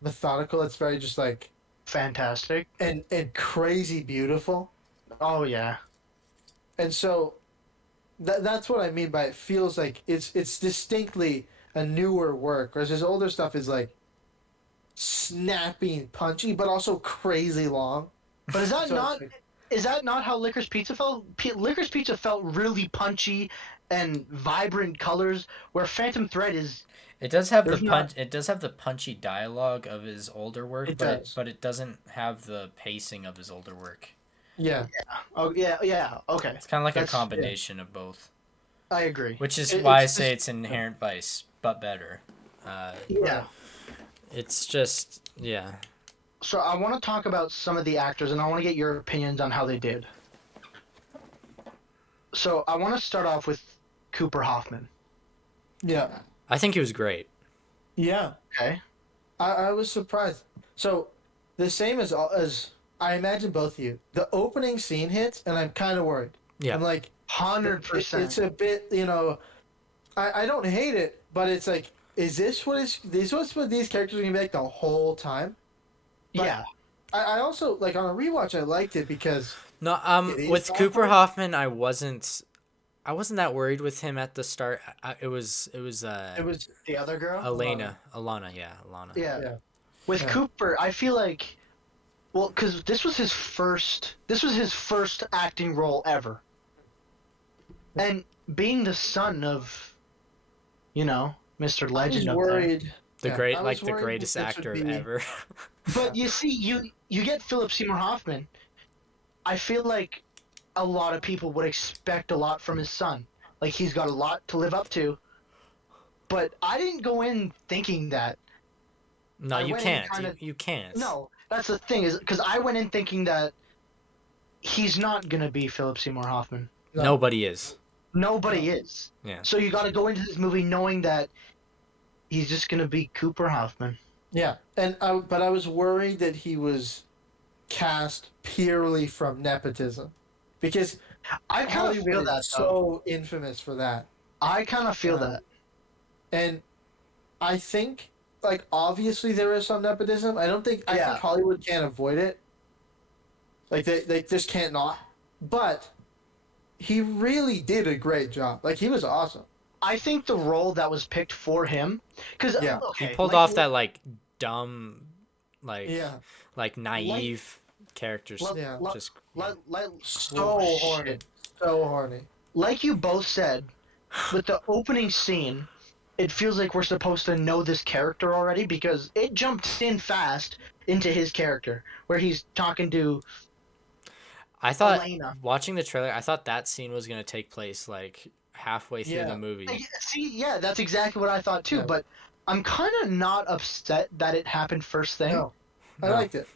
methodical. It's very just like Fantastic. and crazy beautiful. Oh yeah. And so that's what I mean by it feels like it's distinctly a newer work, whereas his older stuff is like snappy and punchy, but also crazy long. But is that So not how Licorice Pizza felt? Licorice Pizza felt really punchy and vibrant colors, where Phantom Thread is. It does have the There's not- punch. It does have the punchy dialogue of his older work, It but does. but it doesn't have the pacing of his older work. yeah, Oh yeah, okay. It's kind of like a That's- combination of both, I agree. which is It- why I it's say just- it's inherent vice, but better. Yeah. It's just yeah. So I want to talk about some of the actors, and I want to get your opinions on how they did. So I want to start off with Cooper Hoffman. yeah, I think he was great. yeah. Okay. I was surprised. So the same as I imagine both of you. The opening scene hits, and I'm kind of worried. Yeah. I'm like, 100%. it's a bit, I don't hate it, but it's like, is this what these characters are gonna be like the whole time? But yeah. I also like on a rewatch, I liked it because No, It is with Cooper Hoffman? Hoffman, I wasn't that worried with him at the start. It was it was The other girl. Alana. Yeah. Yeah. With Yeah. Cooper, I feel like, well, because this was his first acting role ever, and being the son of, Mr. I was Legend up there. worried. the Yeah, great I like was the worried greatest that this would actor be- ever. But you see, you get Philip Seymour Hoffman. I feel like a lot of people would expect a lot from his son. Like he's got a lot to live up to. But I didn't go in thinking that. No, I you went in can't. kinda- You can't. No, that's the thing is because I went in thinking that he's not gonna be Philip Seymour Hoffman. No. Nobody is. Nobody is. Yeah. So you got to go into this movie knowing that he's just gonna be Cooper Hoffman. Yeah, but I was worried that he was cast purely from nepotism, because I kind of Hollywood feel is that. so infamous for that. I kind of feel Um, that. And I think, like, obviously there is some nepotism. I think Yeah. Hollywood can't avoid it. Like, they just can't not. But he really did a great job. Like, he was awesome. I think the role that was picked for him, because Yeah. He okay, pulled like off you- that like dumb, like Yeah. like naive characters. Lo- Yeah. lo- Just So Oh, horny. shit. So horny. Like you both said, with the opening scene, it feels like we're supposed to know this character already because it jumped in fast into his character where he's talking to I thought Elena. watching the trailer, I thought that scene was gonna take place like halfway through Yeah. the movie. See, yeah, that's exactly what I thought too. Yeah. But I'm kind of not upset that it happened first thing No. I No. liked it.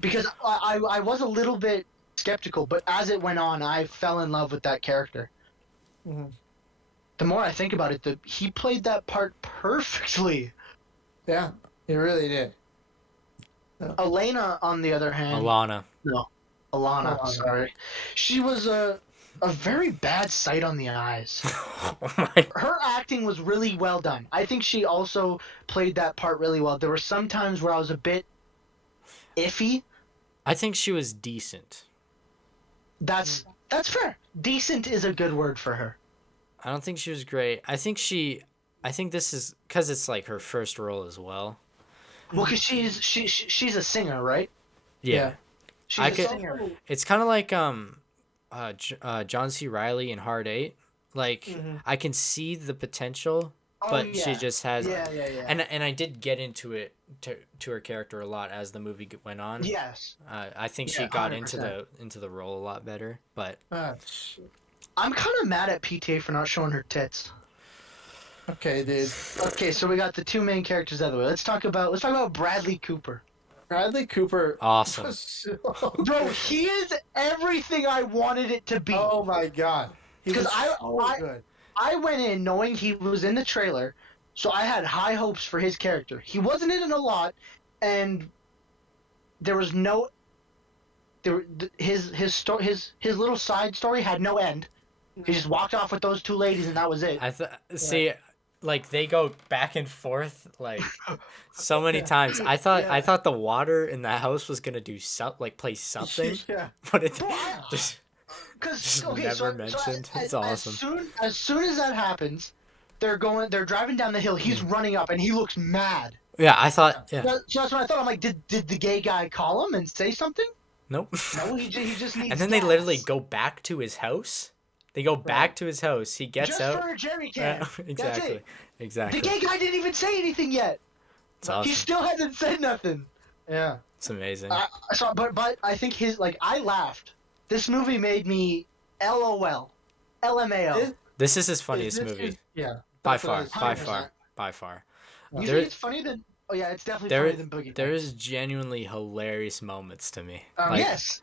because I was a little bit skeptical, but as it went on, I fell in love with that character. Mhm. The more I think about it, he played that part perfectly. Yeah. He really did. Elena, on the other hand, Alana. Alana, Alana. sorry, she was a very bad sight on the eyes. Oh my. Her acting was really well done. I think she also played that part really well. There were some times where I was a bit iffy. I think she was decent. That's fair. Decent is a good word for her. I don't think she was great. I think this is because it's like her first role as well. Well, because she's a singer, right? Yeah. She's I a could- singer. It's kind of like John C. Reilly in Hard 8. Like Mhm. I can see the potential, Oh, but she yeah. just has Yeah. and I did get into it to her character a lot as the movie went on. Yes. I think she Yeah, got 100%. into the role a lot better, but I'm kind of mad at PTA for not showing her tits. Okay, dude. Okay, so we got the two main characters out of the way. Let's talk about Bradley Cooper. Bradley Cooper. awesome. was so- Bro, he is everything I wanted it to be. Oh my god. He 'Cause was so good. I went in knowing he was in the trailer, so I had high hopes for his character. He wasn't in it a lot, and there was no. His little side story had no end. He just walked off with those two ladies, and that was it. See, like they go back and forth like so many times. I Yeah. thought the water in the house was gonna do play something, Yeah. but it Bro, I- just Because Just okay, never mentioned. It's awesome. As soon as that happens, they're driving down the hill. He's running up, and he looks mad. Yeah, I thought. Yeah. So that's what I thought. I'm like, did the gay guy call him and say something? Nope. No, he just needs. And then they literally gas. go back to his house. They go back to his house. He gets just out. for a jerry can. Exactly. That's it. Exactly. The gay guy didn't even say anything yet. It's awesome. He still hasn't said nothing. Yeah. It's amazing. But I think I laughed. This movie made me LOL, LMAO. This is his funniest movie. Yeah. By That's what I far. was By saying. far. By far. You There- think it's funnier than? Oh yeah, it's definitely funnier than Boogie. There is genuinely hilarious moments to me. Yes.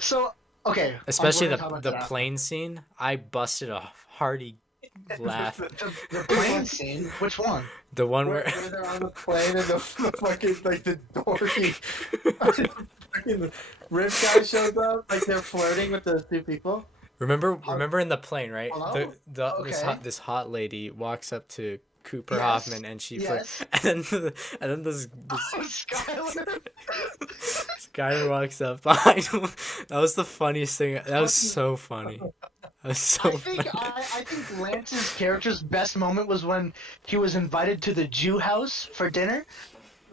So okay. Especially we're gonna talk about the that plane scene. I busted a hearty laugh. The plane scene. Which one? The one Where where they're on the plane and the fucking like the dory fucking rib guy shows up, like they're flirting with the two people. remember in the plane, right? Hello? Okay. This hot lady walks up to Cooper Yes. Hoffman and Yes. and then this Oh, Skylar. Skyler walks up behind him. That was the funniest thing. That was so funny. That was so I think Lance's character's best moment was when he was invited to the Jew house for dinner,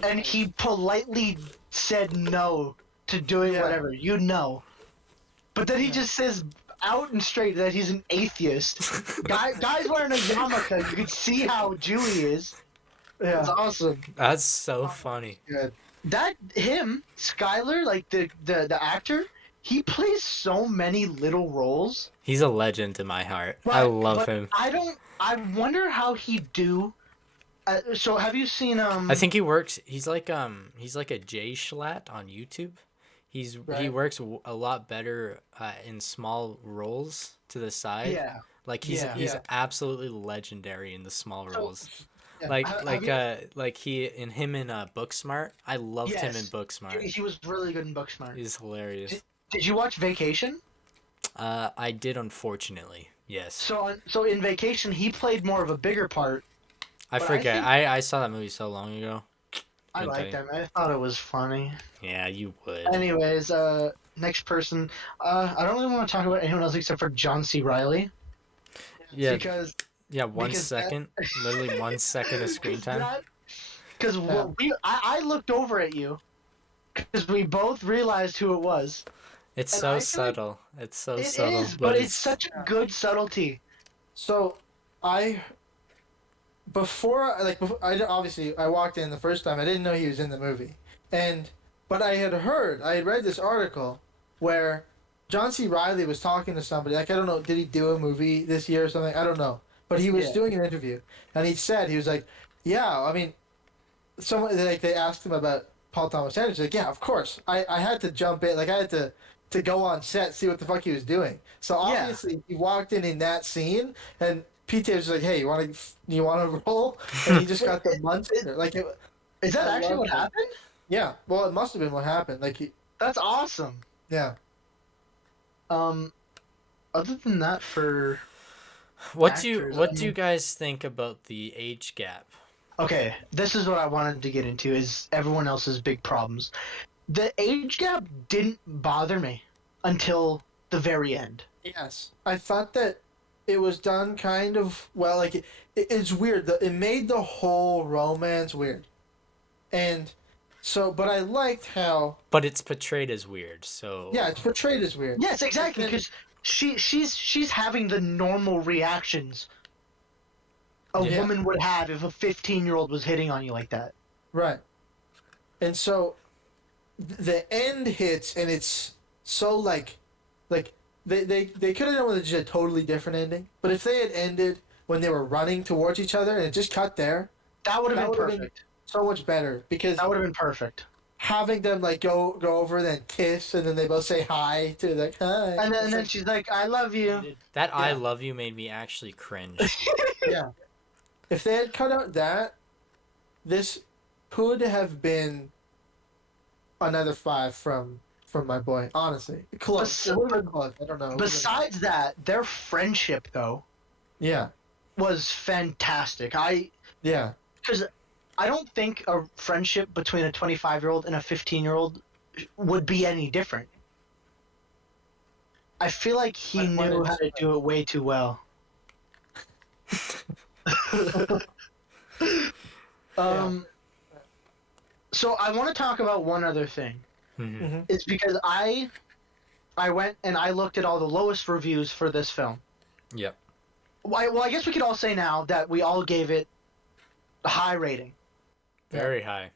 and he politely said no to doing Yeah. whatever, but then he just says out and straight that he's an atheist. Guy's wearing a yarmulke. You can see how Jew he is. Yeah. It's awesome. That's so funny. Good. Skylar, like the actor, he plays so many little roles. He's a legend in my heart. I love but him. I wonder how he'd do. So have you seen I think he works. He's like a Jay Schlatt on YouTube. He Right. works a lot better in small roles to the side. Yeah. Like he's Yeah. absolutely legendary in the small roles. Yeah. Like him in Booksmart. I loved him in Yes. Booksmart. He was really good in Booksmart. He's hilarious. Did you watch Vacation? I did, unfortunately. Yes. So in Vacation, he played more of a bigger part. I but I forget. think- I saw that movie so long ago. I Couldn't tell liked you. him. I thought it was funny. Yeah, you would. Anyways, next person. I don't really want to talk about anyone else except for John C. Reilly. Yeah. Because Yeah, one because that- second. Literally 1 second of screen time. Because I looked over at you because we both realized who it was. It's And so I feel like subtle. It's so It subtle. is, but it's such a good subtlety. So before I obviously I walked in the first time, I didn't know he was in the movie, but I had read this article where John C. Reilly was talking to somebody, like, I don't know, did he do a movie this year or something? I don't know, but he was Yeah. doing an interview, and he was like, yeah, I mean, someone, like, they asked him about Paul Thomas Anderson. Like, yeah, of course, I had to jump in, like, I had to go on set, see what the fuck he was doing. So Yeah. obviously he walked in that scene, and PTA was just like, hey, you want to roll? And he just got the munster. Like, Is that I actually love what it. happened? yeah, well, it must have been what happened. Like, That's awesome. yeah. Other than that, for What actors, do you guys think about the age gap? okay, this is what I wanted to get into is everyone else's big problems. The age gap didn't bother me until the very end. Yes, I thought that it was done kind of well. Like, it's weird. It made the whole romance weird, and so. But I liked how But it's portrayed as weird, so it's portrayed as weird. Yes, exactly, And- because she's having the normal reactions a Yeah. woman would have if a 15-year-old was hitting on you like that. Right. And so the end hits, and it's so like they could have done with just a totally different ending. But if they had ended when they were running towards each other and it just cut there, That would have That been would've been- perfect. so much better. Because That would have been perfect. having them like go over, then kiss, and then they both say hi to like hi. And It's then like, she's like, "I love you." that I Yeah. love you made me actually cringe. yeah. If they had cut out that, this could have been another 5 from my boy. Honestly, close. Bes- It would have been close. I don't know. It would've been- Besides that, their friendship though yeah, was fantastic. yeah, Because I don't think a friendship between a 25-year-old and a 15-year-old would be any different. I feel like he Like, when knew it's- how to do it way too well. um, so I want to talk about one other thing. Mhm. Mhm. It's because I went and I looked at all the lowest reviews for this film. Yep. Well, I guess we could all say now that we all gave it a high rating. Very high.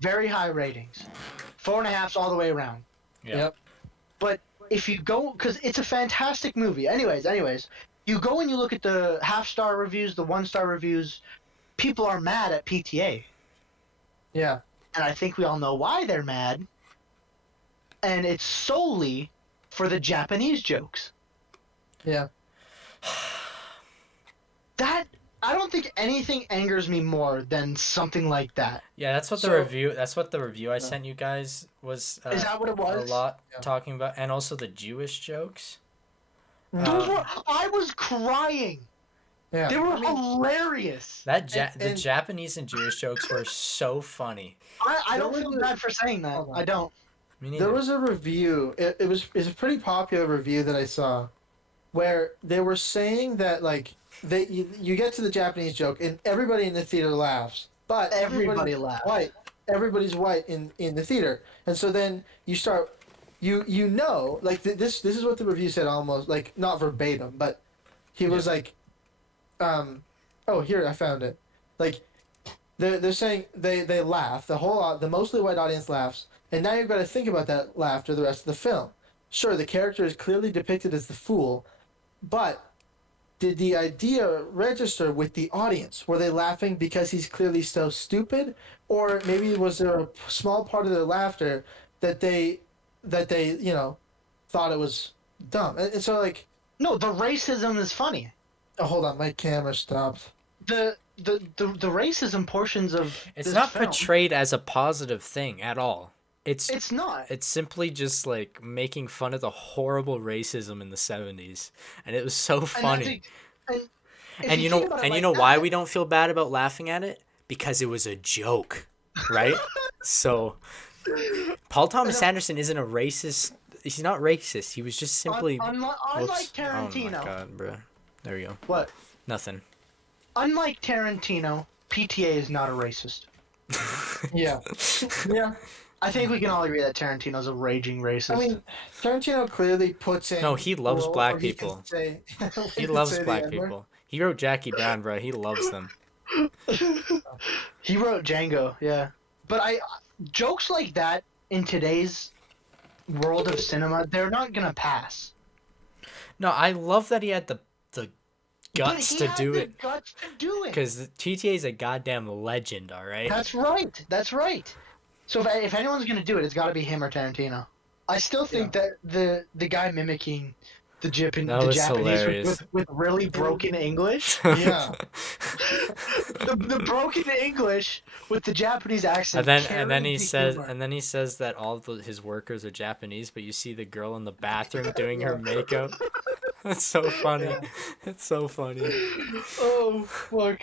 Very high ratings. 4.5s all the way around. Yeah. Yep. But if you go, because it's a fantastic movie. Anyways, you go and you look at the half-star reviews, the 1-star reviews. People are mad at PTA. Yeah. And I think we all know why they're mad. And it's solely for the Japanese jokes. Yeah. That, I don't think anything angers me more than something like that. Yeah, that's what So- the review I sent you guys was. Is that what it was? A lot Yeah. talking about, and also the Jewish jokes. Those were, I was crying. Yeah. They were I mean, The and- Japanese and Jewish jokes were so funny. I don't There feel was a- bad for saying that. Hold on. I don't. Me neither. there was a review. It's a pretty popular review that I saw, where they were saying that like you get to the Japanese joke and everybody in the theater laughs, but Everybody laughed. white. Everybody's white in the theater, and so then you start. You know, like this is what the review said, almost like not verbatim, but he was like, oh, here I found it. Like they're saying they laugh, the mostly white audience laughs, and now you've got to think about that laughter the rest of the film. Sure, the character is clearly depicted as the fool, but did the idea register with the audience? Were they laughing because he's clearly so stupid, or maybe was there a small part of their laughter that they thought it was dumb? And so like, No, the racism is funny. oh, hold on, my camera stopped. The racism portions of It's this not film, portrayed as a positive thing at all. It's not. It's simply just like making fun of the horrible racism in the 70s, and it was so funny. And if And you think know, about it and you like know why that- we don't feel bad about laughing at it? Because it was a joke, right? So, Paul Thomas Anderson isn't a racist. He's not racist. He was just simply. unlike Whoops. Tarantino. Oh my god, bro. There we go. What? Nothing. Unlike Tarantino, PTA is not a racist. Yeah, yeah. I think we can all agree that Tarantino's a raging racist. I mean, Tarantino clearly puts in. No, he loves a role black where he people. can say- He can loves say the black N-word. people. He wrote Jackie Brown, bro. He loves them. he wrote Django, yeah. But jokes like that in today's world of cinema, they're not gonna pass. No, I love that he had the guts But he to had do the it. Guts to do it. Because TTA is a goddamn legend, all right? That's right. That's right. So if anyone's gonna do it, it's got to be him or Tarantino. I still think that the guy mimicking the That was Japanese hilarious. with really broken English, Yeah. the broken English with the Japanese accent. And then he carries the says humor. that all of his workers are Japanese, but you see the girl in the bathroom doing her makeup. That's so funny. It's so funny. Oh fuck!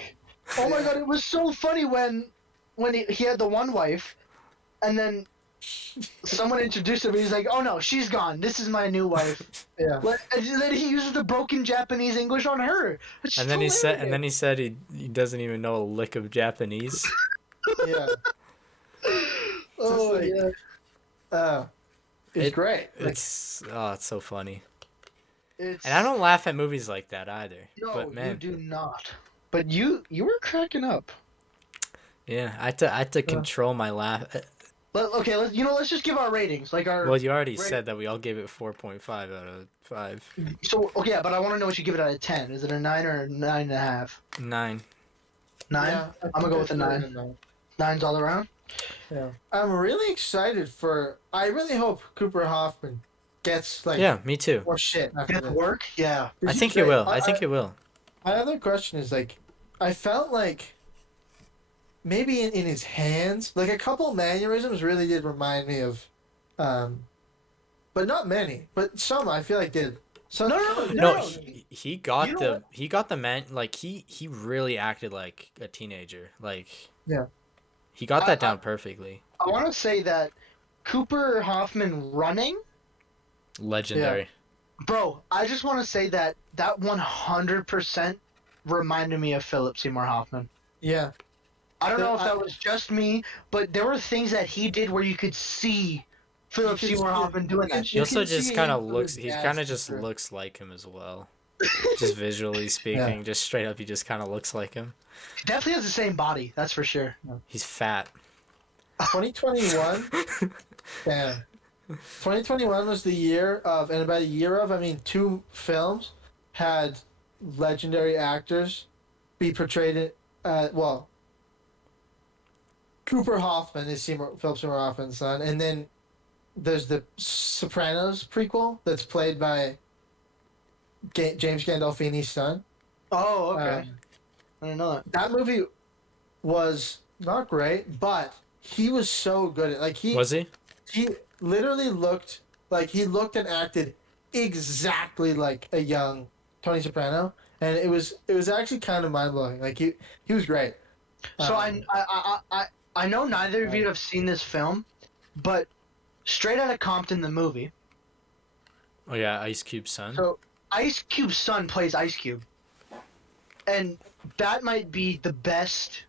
Oh my god! It was so funny when he had the one wife, and then someone introduced him. And he's like, "Oh no, she's gone. This is my new wife." Yeah. And then he uses the broken Japanese English on her. It's And then he hilarious. said he doesn't even know a lick of Japanese. Yeah. "Oh like- yeah, It's great. Like, It's so funny. it's." And I don't laugh at movies like that either. No, But man, you do not. But you were cracking up. yeah, I had to control my laugh. Okay, let's just give our ratings. Like our. Well, you already Right. said that we all gave it 4.5 out of 5. So okay, but I want to know what you give it out of 10. Is it a 9 or a 9.5? 9. 9. yeah, I'm gonna go with a 9. 9's all around. Yeah. I'm really excited for. I really hope Cooper Hoffman gets like Yeah, me too. more shit after Good this. work. Yeah. I think it will. I think it will. My other question is like, I felt like maybe in his hands, like a couple mannerisms really did remind me of, but not many, but some I feel like did. So No, he got You know the man, like he really acted like a teenager. Like, Yeah. he got that I- down perfectly. I want to say that Cooper Hoffman running Legendary. Bro, I just want to say that 100% reminded me of Philip Seymour Hoffman. Yeah. I don't know if that was just me, but there were things that he did where you could see Philip could Seymour see it. Hoffman doing You that He can shit. also just see kind of into looks. his He gas kind of just for sure. looks like him as well. Just visually speaking, just straight up, he just kind of looks like him. He definitely has the same body, that's for sure. He's fat. 2021. Damn. 2021 was the year of, and about a year of, I mean, 2 films had legendary actors be portrayed in, well, Cooper Hoffman is Philip Seymour Hoffman's son, and then there's the Sopranos prequel that's played by James Gandolfini's son. Oh, okay. Um, I didn't know that. that movie was not great, but he was so good at Was he? he literally looked and acted exactly like a young Tony Soprano, and it was actually kind of mind blowing. Like he was great. So Um, I know neither of you have seen this film, but Straight Outta Compton, the movie. Oh yeah, Ice Cube's son. So Ice Cube's son plays Ice Cube, and that might be the best.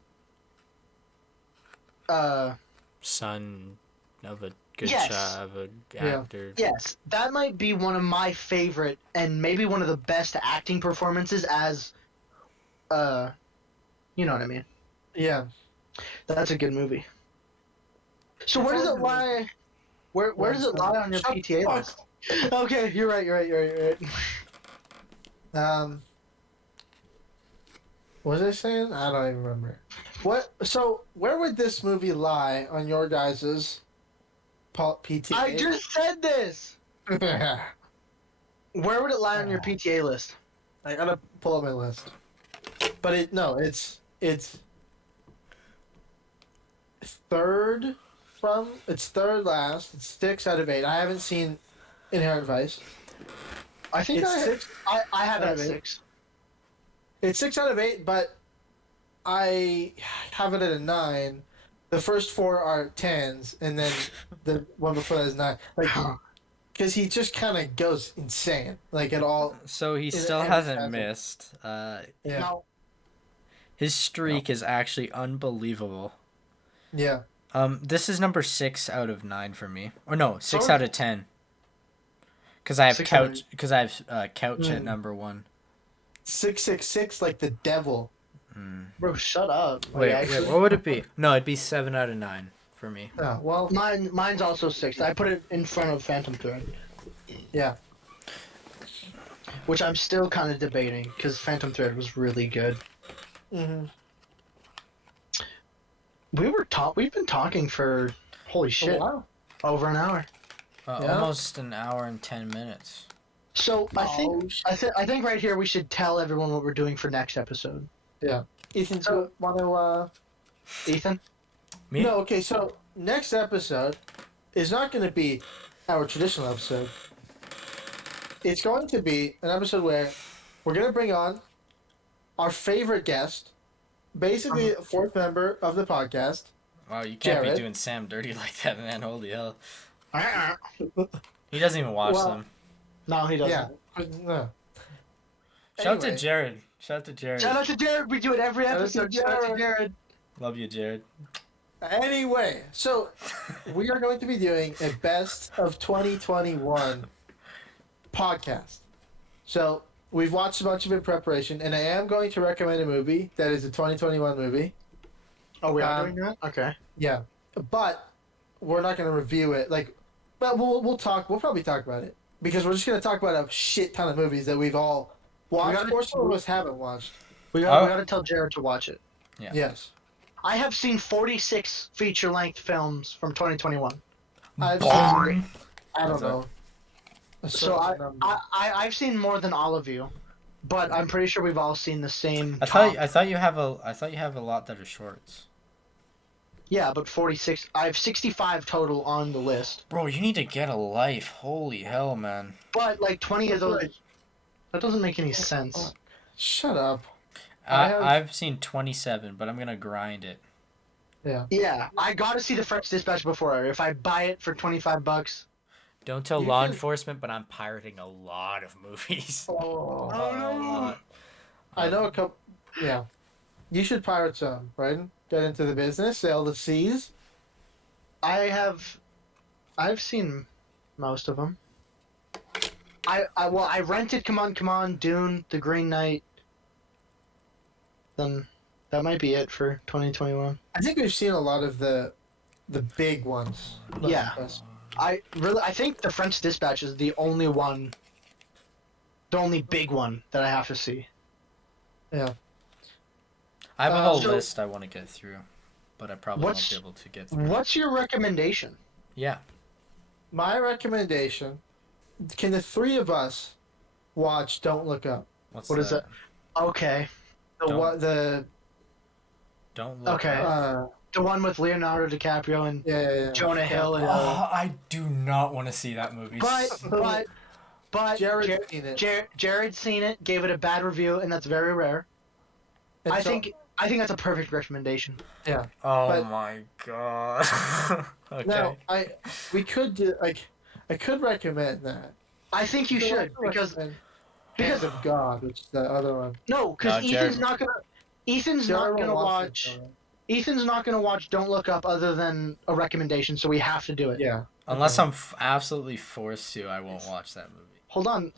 Son of a good Yes. child, of a Yeah. actor. Yes, that might be one of my favorite and maybe one of the best acting performances as, you know what I mean. yeah. That's a good movie. So It's where does all it good. lie? Where does it lie on your Shut PTA the fuck list? Okay, you're right. What was I saying? I don't even remember. What? So where would this movie lie on your guys's PTA? I just said this. I Where would it lie on your PTA list? gotta pull up my list. But it's third it's third last. It's 6 out of 8. I haven't seen Inherent Vice. I think It's 6. I have it out at of 8. 6. It's 6 out of 8, but I have it at a 9. The first 4 are 10s, and then the one before that is 9. Like, because he just kind of goes insane, like at all. So he In still every hasn't facet. missed. Yeah, No, His streak is actually unbelievable. yeah. This is number 6 out of 9 for me. Or no, 6 So- out of 10. Because I have 6 out of couch. Because I have couch at Mm. number 1. 666, like the devil. bro, shut up. Like, Wait, actually- what would it be? No, it'd be 7 out of 9 for me. Oh, well, Mine's also 6. I put it in front of Phantom Thread, yeah. which I'm still kind of debating because Phantom Thread was really good. Mm-hmm. We've been talking for holy shit, Wow. over an hour. Yeah. Almost an hour and 10 minutes. So I think Oh, shit. I think right here we should tell everyone what we're doing for next episode. Ethan, So- want to? Ethan, Me? No. Okay. So next episode is not going to be our traditional episode. It's going to be an episode where we're going to bring on our favorite guest, basically a 4th member of the podcast. Wow, you can't Jared. be doing Sam dirty like that, man. Holy hell. no, He doesn't even watch Well, them. he doesn't. Yeah. No. Shout out to Anyway. Jared. Shout out to Jared. Shout out to Jared. We do it every Shout out to episode. Shout out to Jared. Jared. Love you, Jared. Anyway, so we are going to be doing a best of 2021 podcast. So we've watched a bunch of it in preparation, and I am going to recommend a movie that is a 2021 movie. Oh, we are Um, doing that. Okay. Yeah, but we're not going to review it. Like, but we'll talk. We'll probably talk about it because we're just going to talk about a shit ton of movies that we've all watched, gotta- or some of us haven't watched. We Oh. got to tell Jared to watch it. Yeah. Yes, I have seen 46 feature-length films from 2021. I've Bong. seen. I don't What's know. A So certain number. I've seen more than all of you, but I'm pretty sure we've all seen the same. I thought you have a lot that are shorts. Yeah, but 46. I have 65 total on the list, Bro, you need to get a life. Holy hell, man. but like 20 of those. That doesn't make any sense. Shut up. I have- I've seen 27, but I'm gonna grind it. Yeah. Yeah, I got to see the French Dispatch before. If I buy it for $25, Don't tell You law can- enforcement, but I'm pirating a lot of movies. Oh, A lot. I know a couple. Yeah, you should pirate some, right? Get into the business, sail the seas. I've seen most of them. I rented Come On, Dune, The Green Knight. Then that might be it for 2021. I think we've seen a lot of the big ones. Yeah. Yes. I think The French Dispatch is the only big one that I have to see. Yeah. I have a whole So- list I want to get through, but I probably won't What's- be able to get through. What's your recommendation? Yeah. My recommendation: can the three of us watch Don't Look Up? What's What is that? Okay, Don't look Okay. up. the one with Leonardo DiCaprio and Yeah. Jonah Hill and. Oh, I do not want to see that movie. But Jared's seen it. Jared's seen it, gave it a bad review, and that's very rare. And I so- think that's a perfect recommendation. Yeah. Oh but- my god. Okay. Now we could do I could recommend that. I think you So I should could because recommend Hand of God, which is the other one. no, because No, Jared- Ethan's not Jared gonna won't watch. it, though. Ethan's not gonna watch Don't Look Up other than a recommendation, so we have to do it. Yeah. Unless I'm absolutely forced to, I won't watch that movie. Hold on.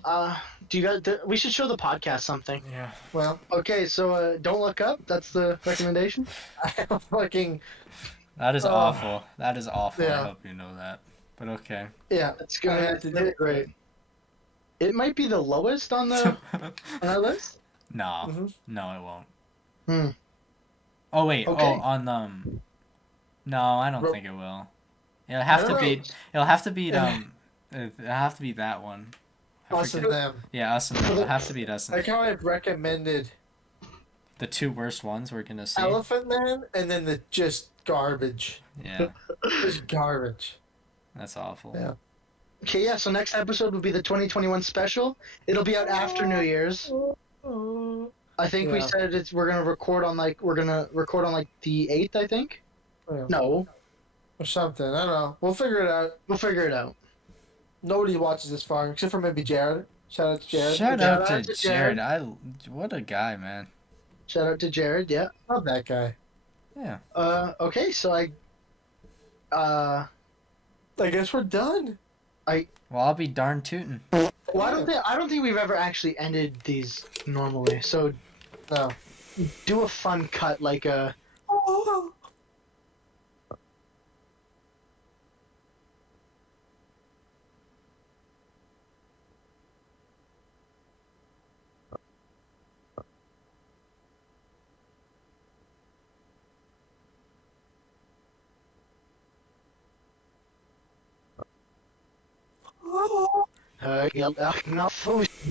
Do you guys? We should show the podcast something. Yeah. Well, Okay, so Don't Look Up. That's the recommendation. I'm fucking That is Oh. awful. That is awful. I Yeah. hope you know that. But okay. yeah. That's I good. have to do That's it. great. It might be the lowest on the on our list. No. Mhm. No, it won't. Hmm. Oh wait. Okay. Oh, on No, I don't Ro- think it will. It'll have I to don't be. know. It'll have to beat Yeah. It'll have to be that one. I Us and forget- them. Yeah, us and them. It'll have to beat us and Like how I've recommended the two worst ones we're gonna see. Elephant Man and then the just garbage. Yeah, Just garbage. that's awful. Yeah. Okay, yeah. So next episode will be the 2021 special. It'll be out after New Year's. I think we Yeah. said we're gonna record on like the 8th. I think. Yeah. No, Or something. I don't know. We'll figure it out. we'll figure it out. Nobody watches this far except for maybe Jared. Shout out to Jared. Shout Shout out out to to Jared. Jared. What a guy, man. Shout out to Jared. Yeah. Love that guy. Yeah. Okay, so I guess we're done. Well, I'll be darn tootin'. well, I don't think we've ever actually ended these normally. So No. do a fun cut like a. Ja, ach, nou,